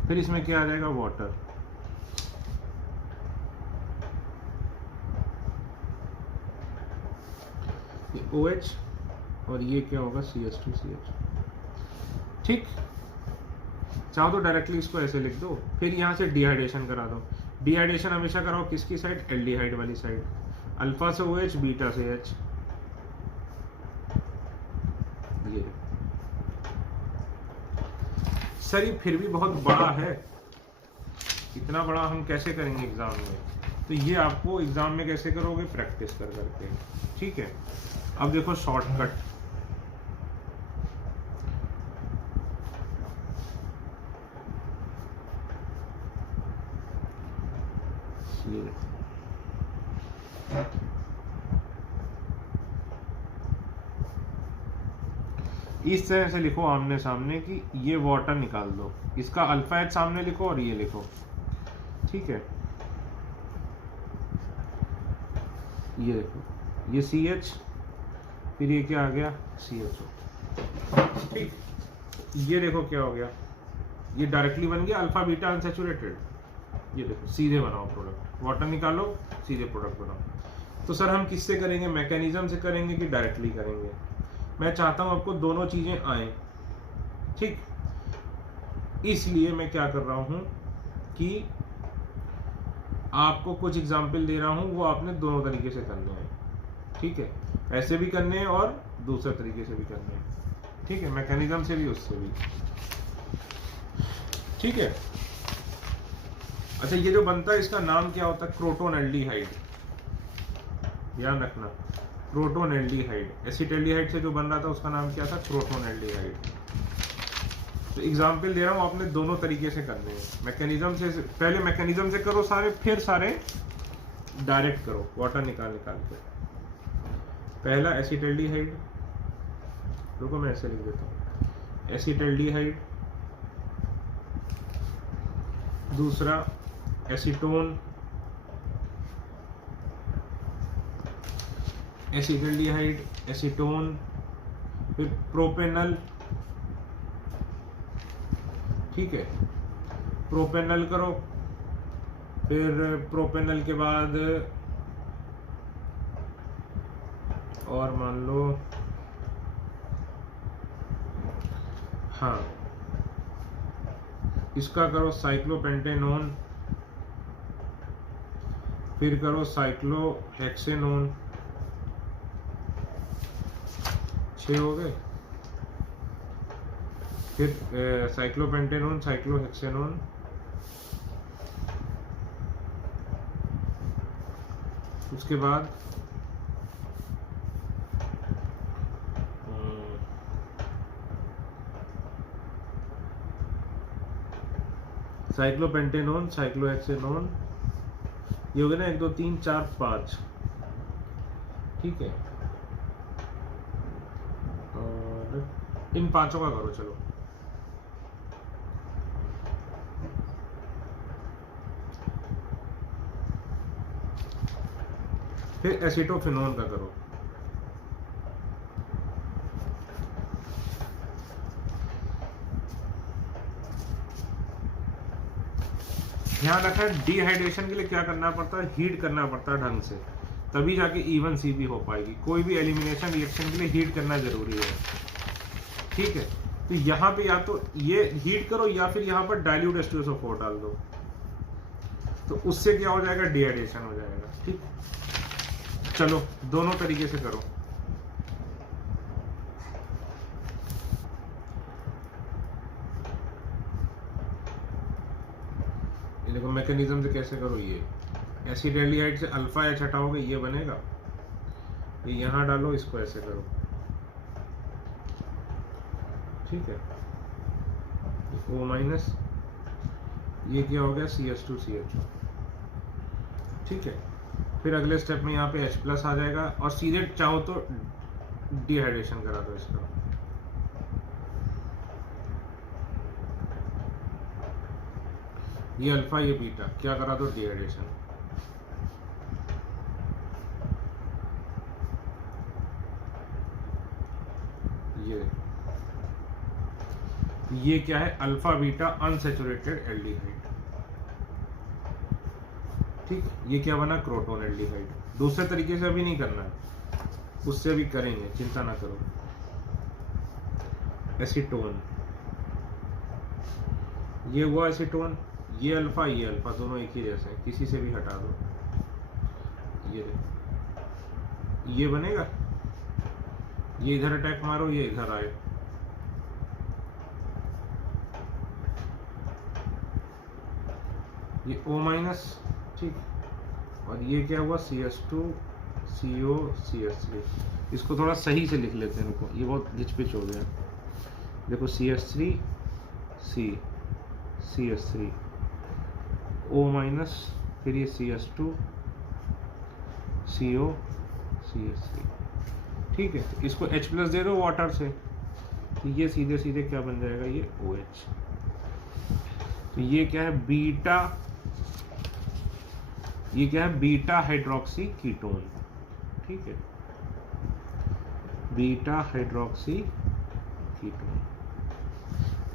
फिर इसमें क्या आ जाएगा, वाटर। ये OH और ये क्या होगा, CH2CH। ठीक, चाहो तो डायरेक्टली इसको ऐसे लिख दो। फिर यहाँ से डिहाइड्रेशन करा दो। डिहाइड्रेशन हमेशा कराओ किसकी साइड, एल्डिहाइड वाली साइड। अल्फा से OH, बीटा से H। ये सर ये फिर भी बहुत बड़ा है, इतना बड़ा हम कैसे करेंगे एग्जाम में, तो ये आपको एग्जाम में कैसे करोगे, प्रैक्टिस कर करके। ठीक है, अब देखो शॉर्टकट, इस तरह से लिखो आमने सामने कि ये वाटर निकाल दो, इसका अल्फा H सामने लिखो और ये लिखो। ठीक है, ये देखो, ये CH फिर ये क्या आ गया CHO। ठीक, ये देखो क्या हो गया, ये डायरेक्टली बन गया अल्फा बीटा अनसैचुरेटेड। ये देखो सीधे बनाओ प्रोडक्ट, वाटर निकालो सीधे प्रोडक्ट बनाओ। तो सर हम किससे करेंगे, मैकेनिज्म से करेंगे कि डायरेक्टली करेंगे? मैं चाहता हूं आपको दोनों चीजें आए। ठीक, इसलिए मैं क्या कर रहा हूं कि आपको कुछ एग्जाम्पल दे रहा हूं, वो आपने दोनों तरीके से करने हैं। ठीक है, ऐसे भी करने हैं और दूसरे तरीके से भी करने हैं। ठीक है, मैकेनिज्म से भी उससे भी। ठीक है, अच्छा ये जो बनता है इसका नाम क्या होता है, क्रोटोनेल्डिहाइड। ध्यान रखना, क्रोटोनेल्डिहाइड। एसिटाल्डिहाइड से जो बन रहा था उसका नाम क्या था, क्रोटोनेल्डिहाइड। तो एग्जाम्पल दे रहा हूं, आपने दोनों तरीके से करने हैं। मैकेनिज्म से पहले मैकेनिज्म से करो सारे, फिर सारे डायरेक्ट करो वाटर निकाल के। पहला एसिटाल्डिहाइड, रुको मैं ऐसे लिख देता हूँ, एसिटाल्डिहाइड। दूसरा एसीटोन, एसिटाल्डिहाइड, एसीटोन, फिर प्रोपेनल। ठीक है, प्रोपेनल करो, फिर प्रोपेनल के बाद और मान लो, हाँ इसका करो साइक्लोपेंटेनोन, फिर करो साइक्लोहेक्सेनोन। 6 हो गए। फिर साइक्लोपेंटेनोन, साइक्लोहेक्सेनोन, उसके बाद साइक्लोपेंटेनोन, साइक्लोहेक्सेनोन, ये हो गए ना 1 2 3 4 5। ठीक है, और इन पांचों का करो चलो। फिर एसिटोफिनोन का करो। ध्यान रखना, डिहाइड्रेशन के लिए क्या करना पड़ता है, हीट करना पड़ता है ढंग से, तभी जाके इवन सी भी हो पाएगी। कोई भी एलिमिनेशन रिएक्शन के लिए हीट करना जरूरी है। ठीक है, तो यहाँ पे या तो ये हीट करो या फिर यहाँ पर डाइल्यूट H2SO4 डाल दो, तो उससे क्या हो जाएगा, डिहाइड्रेशन हो जाएगा। ठीक, चलो दोनों तरीके से करो। ये देखो मैकेनिज्म से कैसे करो, ये एसिटाल्डिहाइड से अल्फा H हटाओगे, ये बनेगा, ये यहाँ डालो, इसको ऐसे करो। ठीक है, O-, ये क्या हो गया, CH2CH। ठीक है, फिर अगले स्टेप में यहाँ पे H+ आ जाएगा, और सीधे चाहो तो डिहाइड्रेशन करा दो इसका। ये अल्फा, ये बीटा, क्या करा दो, डिहाइड्रेशन। ये क्या है, अल्फा बीटा अनसैचुरेटेड एल्डिहाइड। ठीक, ये क्या बना, क्रोटोनेल्डिहाइड। दूसरे तरीके से अभी नहीं करना है, उससे भी करेंगे, चिंता ना करो। एसीटोन, ये हुआ एसीटोन, ये अल्फा दोनों एक ही जैसे हैं, किसी से भी हटा दो। ये बनेगा, ये इधर अटैक मारो, ये इधर आए, ये O-। ठीक, और ये क्या हुआ, CH2 CO CH3। इसको थोड़ा सही से लिख लेते हैं, रुको, ये बहुत घिचपिच हो गया। देखो CH3 C CH3 O-, फिर ये CH2 CO CH3। ठीक है, तो इसको H+ दे दो वाटर से, तो ये सीधे सीधे क्या बन जाएगा, ये OH। तो ये क्या है, बीटा, ये क्या है, बीटा हाइड्रोक्सी कीटोन। ठीक है, बीटा हाइड्रोक्सी कीटोन।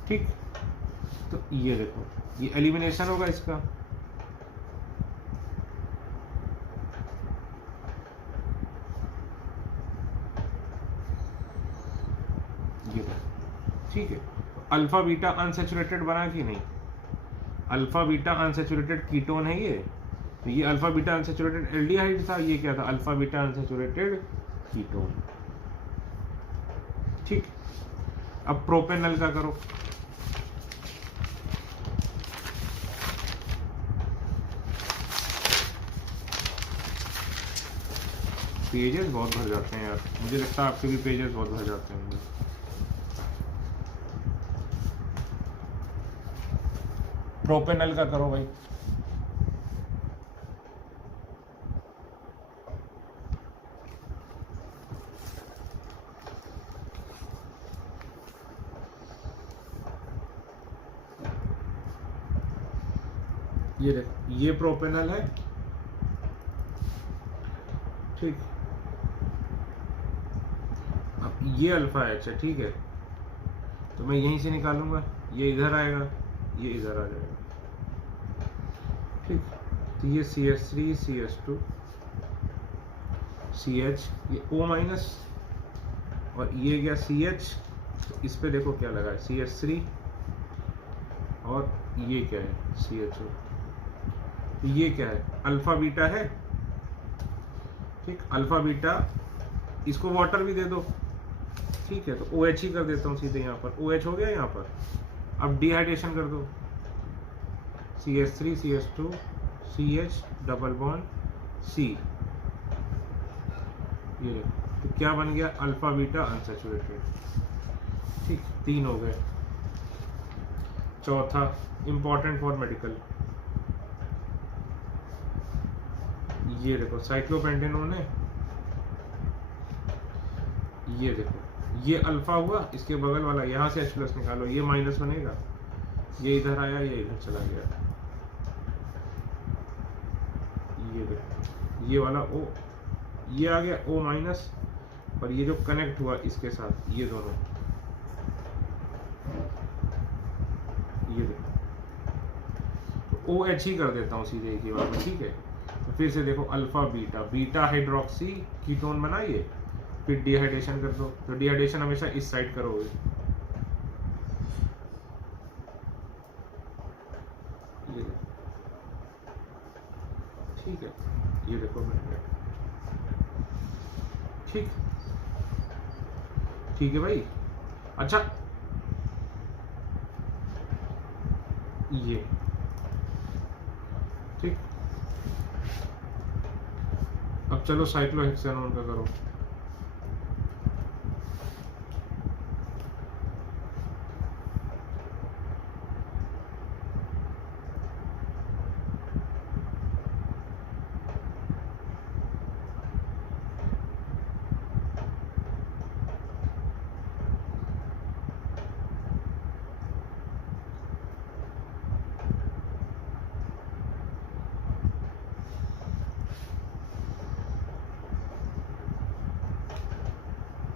ठीक, तो ये देखो ये एलिमिनेशन होगा इसका, ये देखो। ठीक है, अल्फा बीटा अनसैचुरेटेड बना कि नहीं, अल्फा बीटा अनसैचुरेटेड कीटोन है ये, तो ये अल्फा बीटा अनसैचुरेटेड एल्डिहाइड था, ये क्या था, अल्फा बीटा अनसैचुरेटेड कीटोन। ठीक, अब प्रोपेनल का करो। पेजेस बहुत भर जाते हैं यार, मुझे लगता है आपके भी पेजेस बहुत भर जाते हैं। प्रोपेनल का करो भाई। ये देखो ये प्रोपेनल है। ठीक, अब ये अल्फा एच है। ठीक है, तो मैं यहीं से निकालूंगा, ये इधर आएगा, ये इधर आ जाएगा। ठीक, तो ये CH3 CH2 CH, ये O माइनस, और ये गया CH, तो इस पे देखो क्या लगा है CH3, और ये क्या है CHO, तो ये क्या है अल्फा बीटा है। ठीक, अल्फा बीटा, इसको वाटर भी दे दो। ठीक है, तो OH ही कर देता हूँ सीधे, यहाँ पर OH हो गया यहाँ पर। अब डिहाइड्रेशन कर दो, CH3 CH2 CH double bond C, ये देखो, तो क्या बन गया अल्फा बीटा अनसैचुरेटेड। ठीक, 3 हो गए। चौथा इंपॉर्टेंट फॉर मेडिकल, ये देखो साइक्लोपेंटेनोन है, ये देखो ये अल्फा हुआ, इसके बगल वाला यहाँ से H+ निकालो, ये माइनस बनेगा, ये इधर आया, ये इधर चला गया, ये देखो ये वाला O, ये आ गया O माइनस, और ये जो कनेक्ट हुआ इसके साथ, ये दोनों, ये देखो, तो OH ही कर देता हूँ सीधे एक ही बार में। ठीक है, तो फिर से देखो alpha beta, beta hydroxy ketone बनाइए, फिर डिहाइड्रेशन कर दो, तो डिहाइड्रेशन हमेशा इस साइड करोगे। ये देखो, ठीक है, ये देखो ठीक, ठीक है भाई। अच्छा, ये ठीक, अब चलो साइक्लोहेक्सेनोन का करो।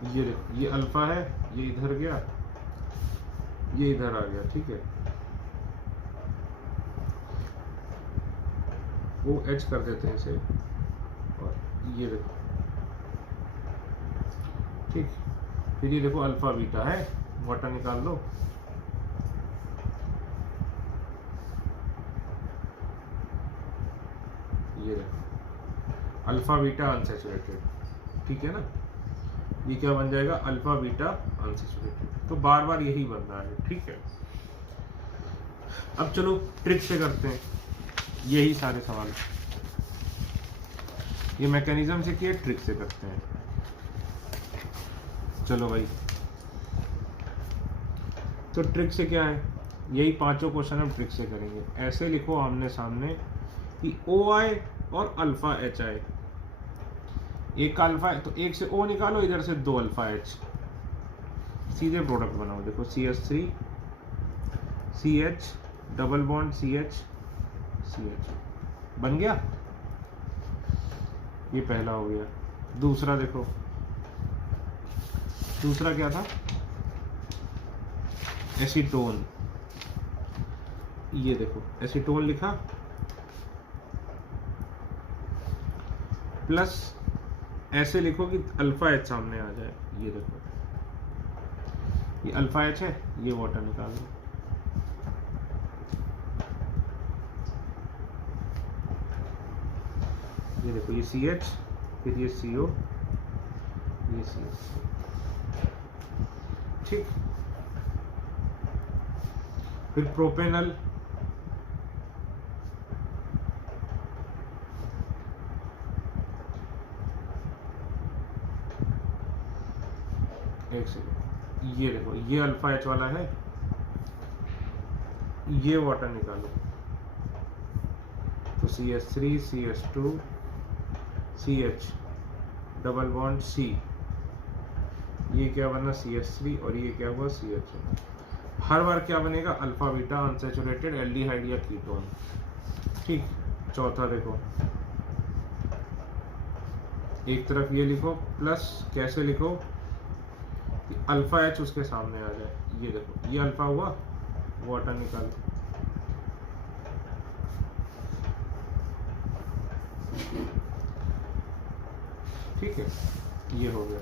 ये देखो ये अल्फा है, ये इधर गया, ये इधर आ गया। ठीक है, OH कर देते हैं इसे, और ये देखो ठीक, फिर ये देखो अल्फा बीटा है, वाटर निकाल लो, ये देखो अल्फा बीटा अनसैचुरेटेड। ठीक है ना, ये क्या बन जाएगा अल्फा बीटा अनसैचुरेटेड, तो बार बार यही बनना है। ठीक है, अब चलो ट्रिक से करते हैं यही सारे सवाल, ये मैकेनिज्म से किए, ट्रिक से करते हैं। चलो भाई, तो ट्रिक से क्या है, यही 5 क्वेश्चन हम ट्रिक से करेंगे। ऐसे लिखो आमने सामने कि OI और अल्फा HI, एक अल्फा है तो एक से O निकालो, इधर से 2 अल्फा H, सीधे प्रोडक्ट बनाओ। देखो CH3 CH double bond CH CH बन गया, ये पहला हो गया। दूसरा देखो दूसरा क्या था, एसीटोन। ये देखो एसीटोन लिखा प्लस ऐसे लिखो कि अल्फा एच सामने आ जाए। ये देखो ये अल्फा एच है, ये वाटर निकाल दो। ये देखो ये सी एच, फिर ये सी ओ, ये सी एच। ठीक, फिर प्रोपेनल, एक सेकेंड, ये देखो ये अल्फा एच वाला है, ये वाटर निकालो तो CH3 CH2 CH double bond C, ये क्या बना CH3 और ये क्या हुआ CH। हर बार क्या बनेगा, अल्फा बीटा अनसैचुरेटेड एल्डिहाइड या कीटोन। ठीक, चौथा देखो एक तरफ ये लिखो प्लस, कैसे लिखो कि अल्फा एच उसके सामने आ जाए। ये देखो ये अल्फा हुआ, वाटर निकाल, ठीक है, ये हो गया।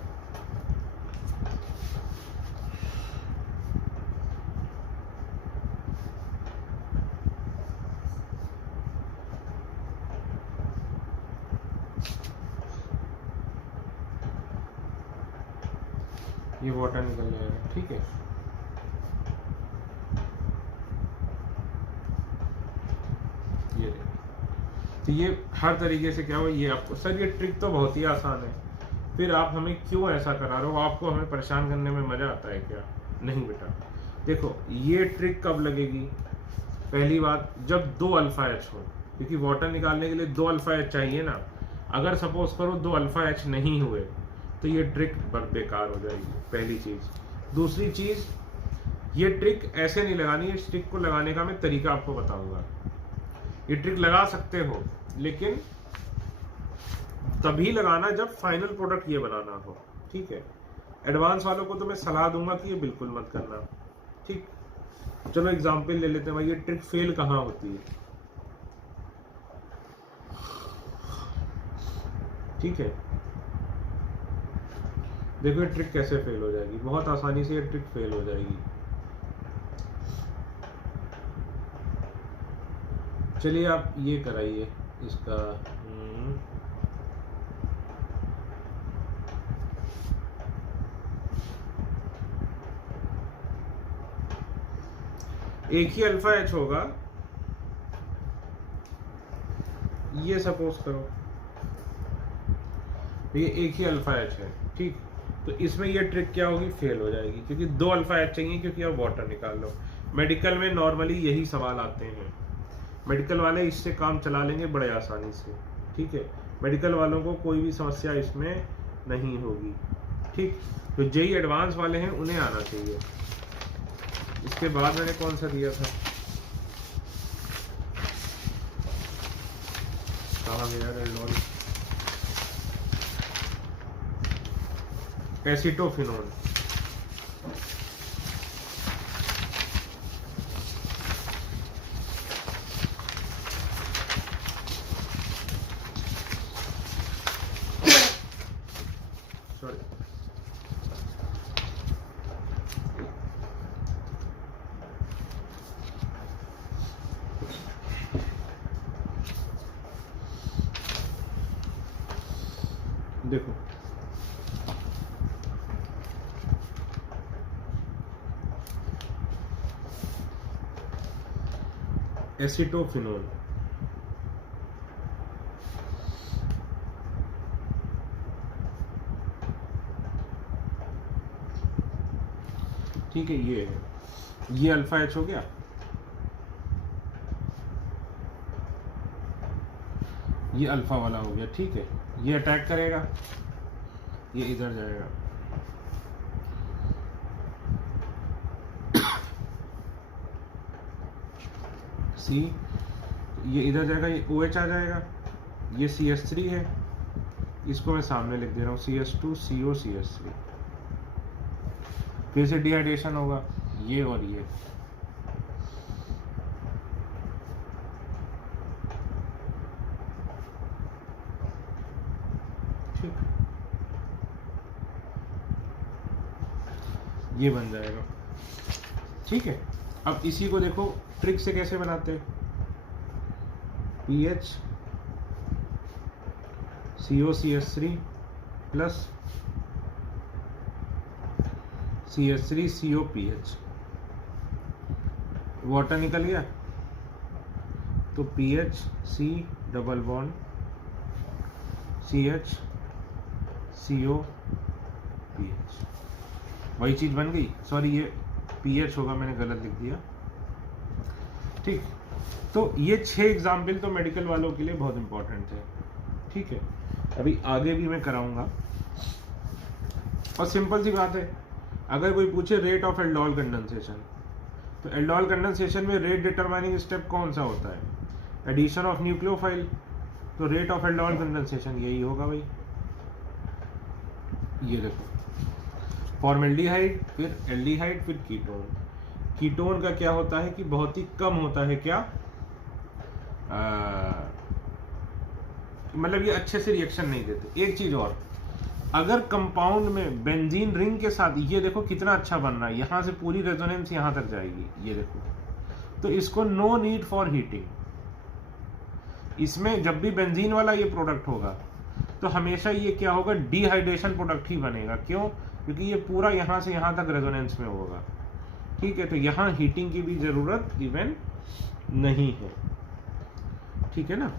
ये वाटर निकल जाएगा। ठीक है, ये देखो, तो ये हर तरीके से क्या हुआ, ये आपको सर ये ट्रिक तो बहुत ही आसान है, फिर आप हमें क्यों ऐसा करा रहे हो, आपको हमें परेशान करने में मजा आता है क्या? नहीं बेटा, देखो ये ट्रिक कब लगेगी, पहली बात जब दो अल्फा एच हो, क्योंकि वाटर निकालने के लिए दो अल्फा एच चाहिए ना। अगर सपोज करो दो अल्फा एच नहीं हुए तो ये ट्रिक बेकार हो जाएगी, पहली चीज। दूसरी चीज, ये ट्रिक ऐसे नहीं लगानी है, इस ट्रिक को लगाने का मैं तरीका आपको बताऊंगा। ये ट्रिक लगा सकते हो, लेकिन तभी लगाना जब फाइनल प्रोडक्ट ये बनाना हो। ठीक है, एडवांस वालों को तो मैं सलाह दूंगा कि ये बिल्कुल मत करना। ठीक, चलो एग्जाम्पल ले लेते हैं भाई, ये ट्रिक फेल कहाँ होती है। ठीक है, देखो ये ट्रिक कैसे फेल हो जाएगी, बहुत आसानी से ये ट्रिक फेल हो जाएगी। चलिए आप ये कराइए इसका, एक ही अल्फा एच होगा, ये सपोज करो ये एक ही अल्फा एच है। ठीक, तो इसमें ये ट्रिक क्या होगी, फेल हो जाएगी, क्योंकि दो अल्फा एच चाहिए, क्योंकि आप वाटर निकाल लो। मेडिकल में नॉर्मली यही सवाल आते हैं, मेडिकल वाले इससे काम चला लेंगे बड़े आसानी से। ठीक है, मेडिकल वालों को कोई भी समस्या इसमें नहीं होगी। ठीक, तो जेई एडवांस वाले हैं उन्हें आना चाहिए। इसके बाद मैंने कौन सा दिया था, कहाँ गया रेडोल, एसिटोफिनोन। देखो एसिटोफिनोल, ठीक है, ये है, ये अल्फा एच हो गया, ये अल्फा वाला हो गया। ठीक है, ये अटैक करेगा, ये इधर जाएगा, सी, ये इधर जाएगा, ये OH आ जाएगा, ये CH3 है, इसको मैं सामने लिख दे रहा हूँ CH2 CO CH3। फिर से डिहाइड्रेशन होगा, ये और ये। ठीक, ये बन जाएगा। ठीक है, अब इसी को देखो ट्रिक से कैसे बनाते हैं। PH COCH3 plus CH3COPH, water निकल गया तो PHC डबल बॉन्ड CHCOPH, वही चीज बन गई। सॉरी, ये पीएच होगा, मैंने गलत लिख दिया। ठीक, तो ये 6 एग्जाम्पल तो मेडिकल वालों के लिए बहुत इंपॉर्टेंट है। ठीक है, अभी आगे भी मैं कराऊंगा। और सिंपल सी बात है, अगर कोई पूछे रेट ऑफ एल्डोल कंडेंसेशन, तो एल्डोल कंडेंसेशन में रेट डिटरमाइनिंग स्टेप कौन सा होता है? Addition of nucleophile. तो रेट ऑफ एल्डोल कंडेंसेशन यही होगा भाई। ये देखो, फॉर्मेल्डिहाइड, फिर एल्डिहाइड, फिर कीटोन। कीटोन का क्या होता है कि बहुत ही कम होता है, क्या मतलब ये अच्छे से रिएक्शन नहीं देते। एक चीज और, अगर कंपाउंड में बेंजीन रिंग के साथ, ये देखो कितना अच्छा बन रहा है, यहां से पूरी रेजोनेंस यहां तक जाएगी, ये देखो। तो इसको नो नीड फॉर हीटिंग। इसमें जब भी बेंजीन वाला ये प्रोडक्ट होगा तो हमेशा ये क्या होगा, डिहाइड्रेशन प्रोडक्ट ही बनेगा। क्यों? क्योंकि ये पूरा यहां से यहां तक रेजोनेंस में होगा। ठीक है, तो यहां हीटिंग की भी जरूरत इवन नहीं है। ठीक है ना,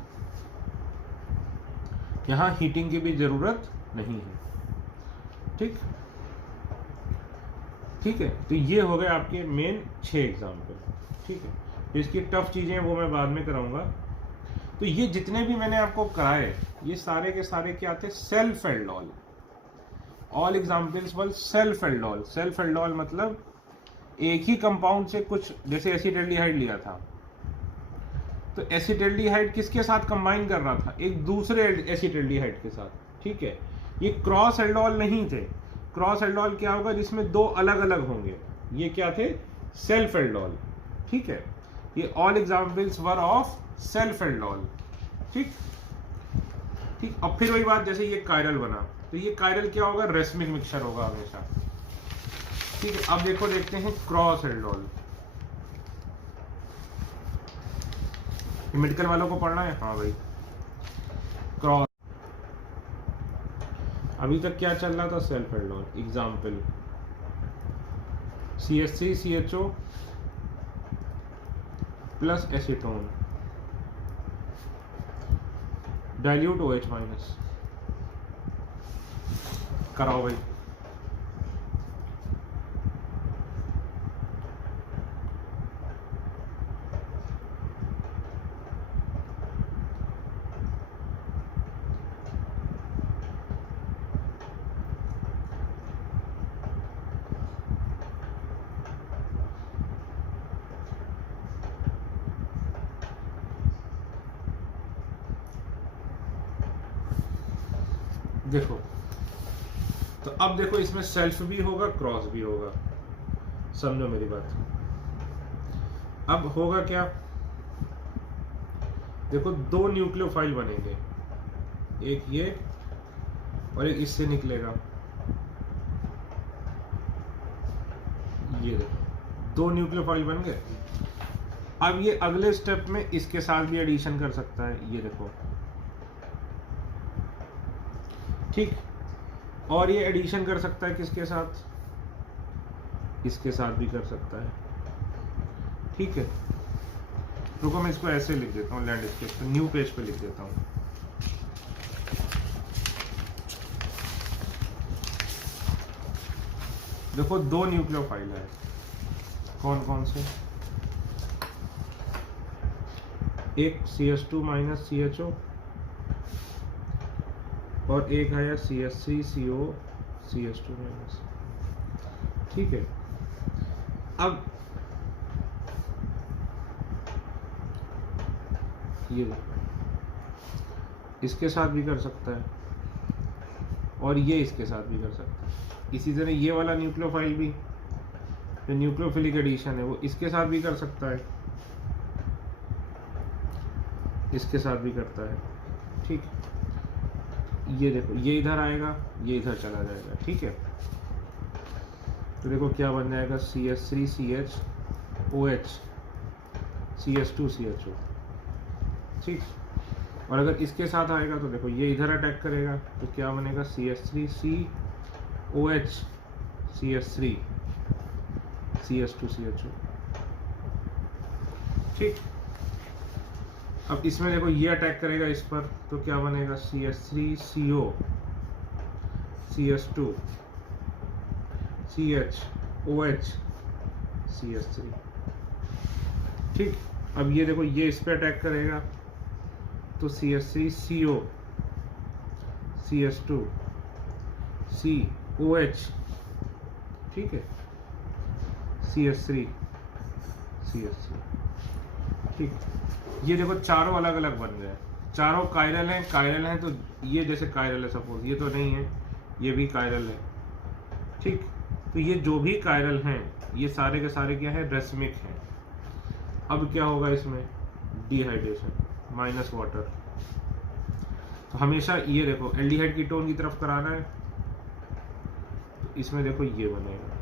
यहां हीटिंग की भी जरूरत नहीं है। ठीक, ठीक है, तो ये हो गए आपके मेन 6 एग्जाम्पल। ठीक है, तो इसकी टफ चीजें वो मैं बाद में कराऊंगा। तो ये जितने भी मैंने आपको कराए, ये सारे के सारे क्या थे? Self aldol. ऑल एग्जाम्पल्स वर सेल्फ एल्डोल। सेल्फ एल्डोल मतलब एक ही कंपाउंड से कुछ, जैसे एसिटाल्डिहाइड लिया था, तो एसिटाल्डिहाइड किसके साथ कंबाइन कर रहा था? एक दूसरे एसिटाल्डिहाइड के साथ। ठीक है, ये क्रॉस एल्डोल नहीं थे। क्रॉस एल्डोल क्या होगा? जिसमें 2 अलग अलग होंगे। ये क्या थे? Self aldol. ठीक है, ये all examples were of self aldol. ठीक ठीक, अब फिर वही बात, जैसे ये कायरल बना, तो ये कायरल क्या होगा? रेसमिक मिक्सचर होगा हमेशा। ठीक है, अब देखो, देखते हैं क्रॉस एल्डोल। मेडिकल वालों को पढ़ना है? हाँ भाई, क्रॉस। अभी तक क्या चल रहा था? Self aldol. Example CH3CHO plus acetone, dilute OH minus. कराओ भाई। देखो, तो अब देखो, इसमें सेल्फ भी होगा, क्रॉस भी होगा। समझो मेरी बात। अब होगा क्या? देखो, 2 न्यूक्लियोफाइल बनेंगे, एक ये और एक इससे निकलेगा। ये देखो, 2 न्यूक्लियोफाइल बन गए। अब ये अगले स्टेप में इसके साथ भी एडिशन कर सकता है। ये देखो, ठीक, और ये एडिशन कर सकता है किसके साथ? इसके साथ भी कर सकता है। ठीक है, रुको मैं इसको ऐसे लिख देता हूँ, लैंडस्केप पे, न्यू पेज पे लिख देता हूँ। देखो, 2 न्यूक्लियोफाइल है। कौन कौन से? एक CH2 माइनस CHO और एक आया CH3CO CH2 माइनस। ठीक है, अब ये इसके साथ भी कर सकता है और ये इसके साथ भी कर सकता है। इसी तरह ये वाला न्यूक्लियोफाइल भी जो न्यूक्लियोफिलिक एडिशन है वो इसके साथ भी कर सकता है, इसके साथ भी करता है, ठीक। ये देखो ये इधर आएगा, ये इधर चला जाएगा, ठीक है। तो देखो क्या बन जाएगा, CH3CHOH CH2CHO, ठीक। और अगर इसके साथ आएगा तो देखो ये इधर अटैक करेगा तो क्या बनेगा, CH3COH CH3 CH2CHO, ठीक। अब इसमें देखो ये अटैक करेगा इस पर तो क्या बनेगा, CH3CO CH2 CHOH CH3, ठीक। अब ये देखो ये इस पे अटैक करेगा तो CH3CO CH2 COH, ठीक है, CH3 CH3, ठीक। ये देखो चारों अलग अलग बन गए, चारों कायरल हैं तो ये जैसे कायरल है सपोज, ये तो नहीं है, ये भी कायरल है, ठीक। तो ये जो भी कायरल हैं ये सारे के सारे क्या है, रेसमिक हैं। अब क्या होगा इसमें, डिहाइड्रेशन माइनस वाटर। तो हमेशा ये देखो एल्डिहाइड कीटोन की तरफ कराना है तो इसमें देखो ये बनेगा,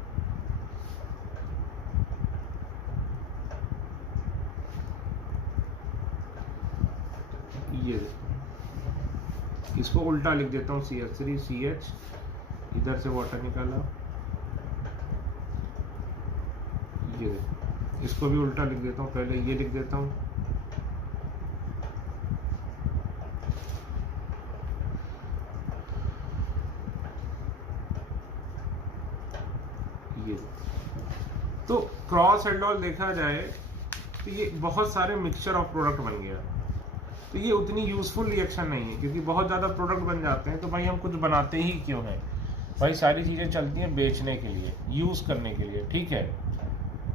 ये देखो इसको उल्टा लिख देता हूँ, CH3CH, इधर से वाटर निकाला, ये देखो इसको भी उल्टा लिख देता हूँ, पहले ये लिख देता हूँ, ये। तो क्रॉस एल्डोल देखा जाए तो ये बहुत सारे मिक्सचर ऑफ प्रोडक्ट बन गया, तो ये उतनी यूजफुल रिएक्शन नहीं है क्योंकि बहुत ज़्यादा प्रोडक्ट बन जाते हैं तो भाई हम कुछ बनाते ही क्यों हैं, भाई सारी चीज़ें चलती हैं बेचने के लिए, यूज़ करने के लिए, ठीक है।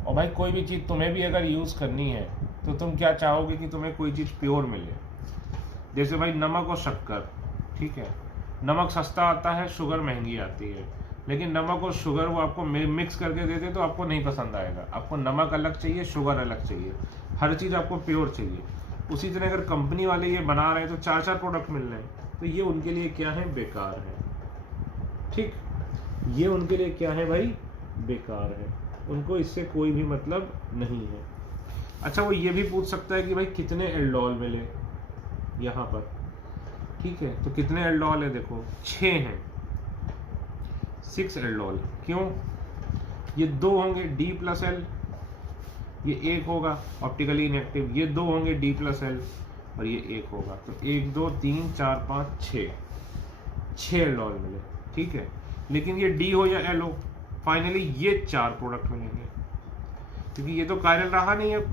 और भाई कोई भी चीज़ तुम्हें भी अगर यूज़ करनी है तो तुम क्या चाहोगे कि तुम्हें कोई चीज़ प्योर मिले, जैसे भाई नमक और शक्कर, ठीक है। नमक सस्ता आता है, शुगर महंगी आती है, लेकिन नमक और शुगर वो आपको मिक्स करके देते तो आपको नहीं पसंद आएगा, आपको नमक अलग चाहिए, शुगर अलग चाहिए, हर चीज़ आपको प्योर चाहिए। उसी तरह अगर कंपनी वाले ये बना रहे हैं तो 4-4 प्रोडक्ट मिल रहे हैं तो ये उनके लिए क्या है, बेकार है, ठीक। ये उनके लिए क्या है भाई, बेकार है, उनको इससे कोई भी मतलब नहीं है। अच्छा वो ये भी पूछ सकता है कि भाई कितने एल्डोल मिले यहाँ पर, ठीक है। तो कितने एल्डोल है, देखो 6 हैं, 6 एल्डोल। क्यों, ये 2 होंगे D+L, ये 1 होगा ऑप्टिकली इनएक्टिव, ये 2 होंगे D+L और ये 1 होगा, तो 1 2 3 4 5 6 एल्डोल मिले, ठीक है। लेकिन ये D हो या L हो, फाइनली ये 4 प्रोडक्ट मिलेंगे क्योंकि ये तो कायरल रहा नहीं अब,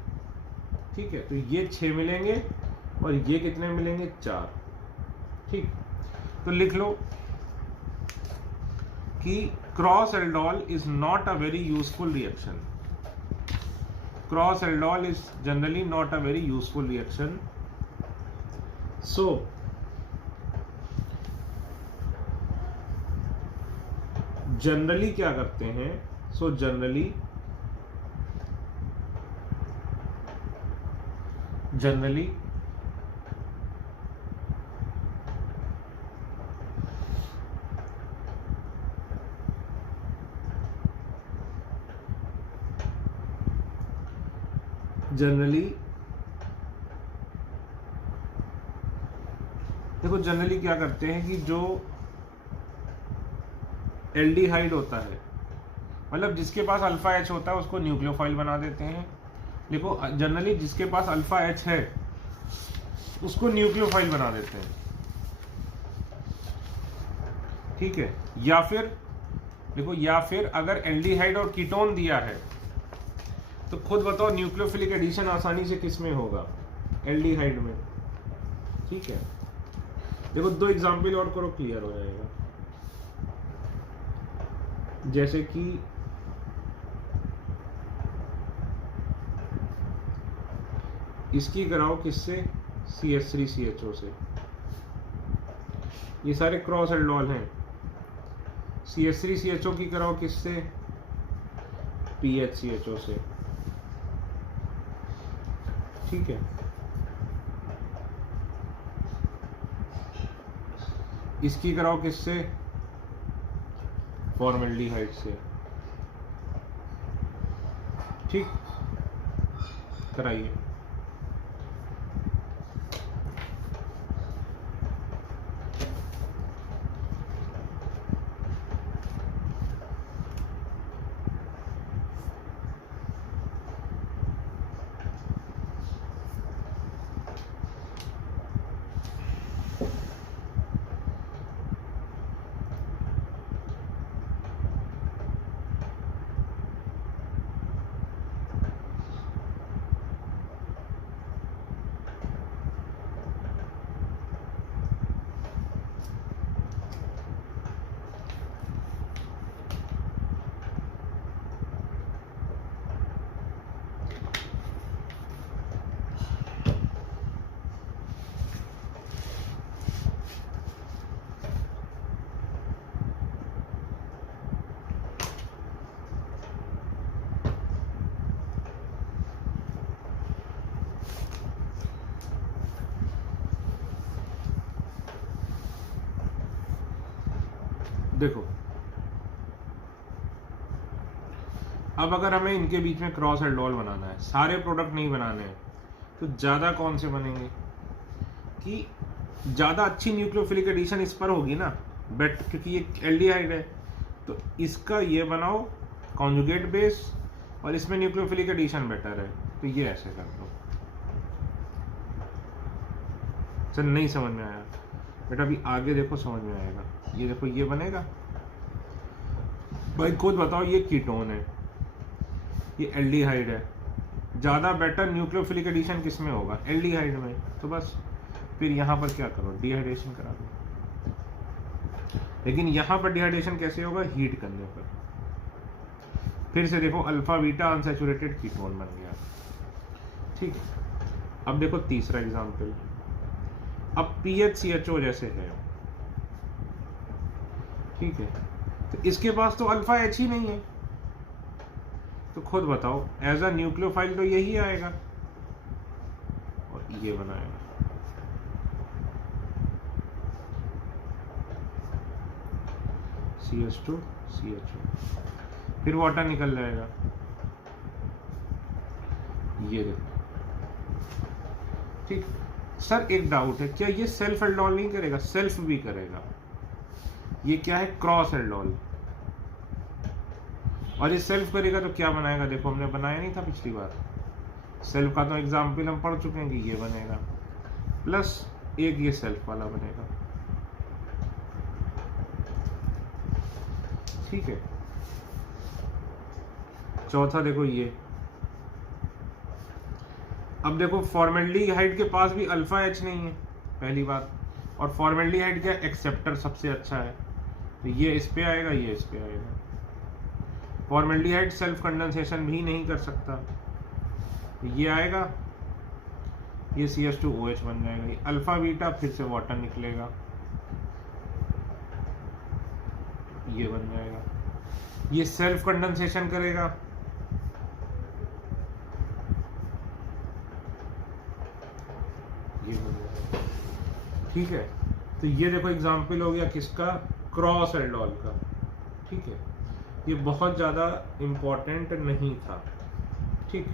ठीक है। तो ये 6 मिलेंगे और ये कितने मिलेंगे, 4, ठीक। तो लिख लो कि cross aldol is not a very useful reaction, cross aldol is generally not a very useful reaction. So generally क्या करते हैं, जनरली देखो जनरली क्या करते हैं कि जो एल्डिहाइड होता है, मतलब जिसके पास अल्फा H होता है उसको न्यूक्लियोफाइल बना देते हैं। देखो जनरली जिसके पास अल्फा H है उसको न्यूक्लियोफाइल बना देते हैं, ठीक है। या फिर देखो, या फिर अगर एल्डिहाइड और कीटोन दिया है तो खुद बताओ न्यूक्लियोफिलिक एडिशन आसानी से किस में होगा, एल्डिहाइड में, ठीक है। देखो 2 एग्जाम्पल और करो, क्लियर हो जाएगा। जैसे कि इसकी कराओ किससे, CH3CHO से, ये सारे क्रॉस एल्डोल हैं। CH3CHO की कराओ किससे, PHCHO से, ठीक है। इसकी कराओ किससे, फॉर्मेल्डिहाइड से, ठीक, कराइए। देखो अब अगर हमें इनके बीच में क्रॉस एल्डोल बनाना है, सारे प्रोडक्ट नहीं बनाने हैं, तो ज़्यादा कौन से बनेंगे कि ज़्यादा अच्छी न्यूक्लियोफिलिक एडिशन इस पर होगी ना, बेट, क्योंकि ये एल्डिहाइड है, तो इसका ये बनाओ कॉन्जुगेट बेस और इसमें न्यूक्लियोफिलिक एडिशन बेटर है, तो ये ऐसे कर दो। सर नहीं समझ में आया बेटा, अभी आगे देखो समझ में आएगा। ये देखो ये बनेगा भाई, खुद बताओ, ये कीटोन है, ये एल्डिहाइड है, ज़्यादा बेटर न्यूक्लियोफिलिक एडिशन किस में होगा, एल्डिहाइड में, तो बस फिर यहाँ पर क्या करो, डिहाइड्रेशन करा दो। लेकिन यहाँ पर डिहाइड्रेशन कैसे होगा, हीट करने पर। फिर से देखो अल्फा बीटा अनसैचुरेटेड कीटोन बन गया, ठीक है। अब देखो तीसरा एग्जाम्पल, अब PHCHO जैसे है, ठीक है, तो इसके पास तो अल्फा H ही नहीं है, तो खुद बताओ एज अ न्यूक्लियोफाइल तो यही आएगा और ये बनाएगा, CH2 CHO, फिर वाटर निकल जाएगा। ये देखो, ठीक। सर एक डाउट है, क्या ये सेल्फ एल्डोल नहीं करेगा, सेल्फ भी करेगा। ये क्या है, क्रॉस एल्डोल, और ये सेल्फ करेगा तो क्या बनाएगा, देखो हमने बनाया नहीं था पिछली बार, सेल्फ का तो एग्जाम्पल हम पढ़ चुके हैं कि ये बनेगा, प्लस एक ये सेल्फ वाला बनेगा, ठीक है। चौथा देखो ये, अब देखो फॉर्मेल्डिहाइड के पास भी अल्फा H नहीं है, पहली बात, और फॉर्मेल्डिहाइड क्या एक्सेप्टर सबसे अच्छा है, तो ये इस पे आएगा, ये इस पे आएगा। फॉर्मेल्डिहाइड सेल्फ कंडेंसेशन भी नहीं कर सकता, ये आएगा, ये CH2OH बन जाएगा, ये अल्फा बीटा, फिर से वाटर निकलेगा, ये बन जाएगा, ये सेल्फ कंडेंसेशन करेगा, ये बन जाएगा, ठीक है। तो ये देखो एग्जाम्पल हो गया किसका, क्रॉस एल्डोल का, ठीक है। ये बहुत ज़्यादा इम्पोर्टेंट नहीं था, ठीक।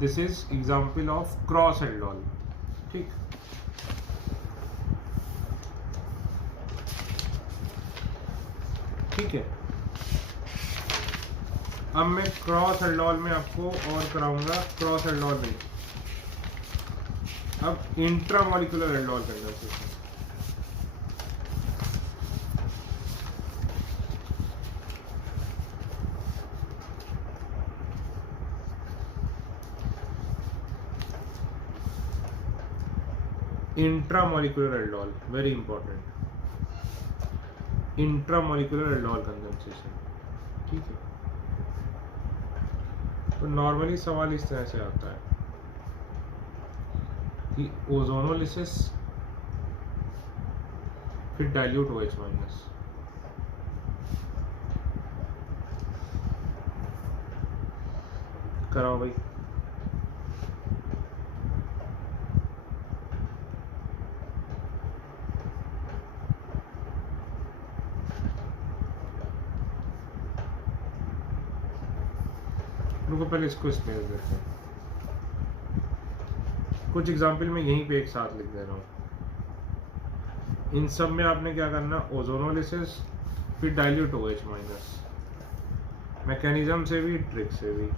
This is example of cross aldol, ठीक। ठीक है, अब मैं क्रॉस एल्डोल में आपको और कराऊंगा, क्रॉस एल्डोल में अब intramolecular aldol condensation. Intramolecular aldol very important, intramolecular aldol condensation, ठीक है। तो नॉर्मली सवाल इस तरह से आता है कि ओजोनोलिसिस फिर डाइल्यूट OH माइनस, कराओ भाई। रुको पहले इसको स्पेस देते हैं। कुछ एग्जाम्पल में यहीं पे एक साथ लिख दे रहा हूँ। इन सब में आपने क्या करना, ओजोनोलिसिस फिर डाइल्यूट OH माइनस, मैकेनिज्म से भी ट्रिक से भी।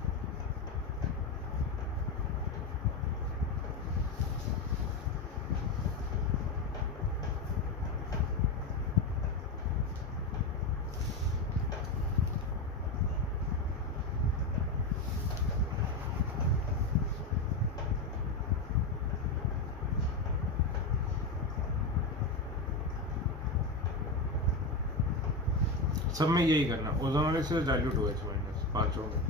सब में यही करना, ओजोनोलिसिस डाइल्यूट OH माइनस, पांचों में।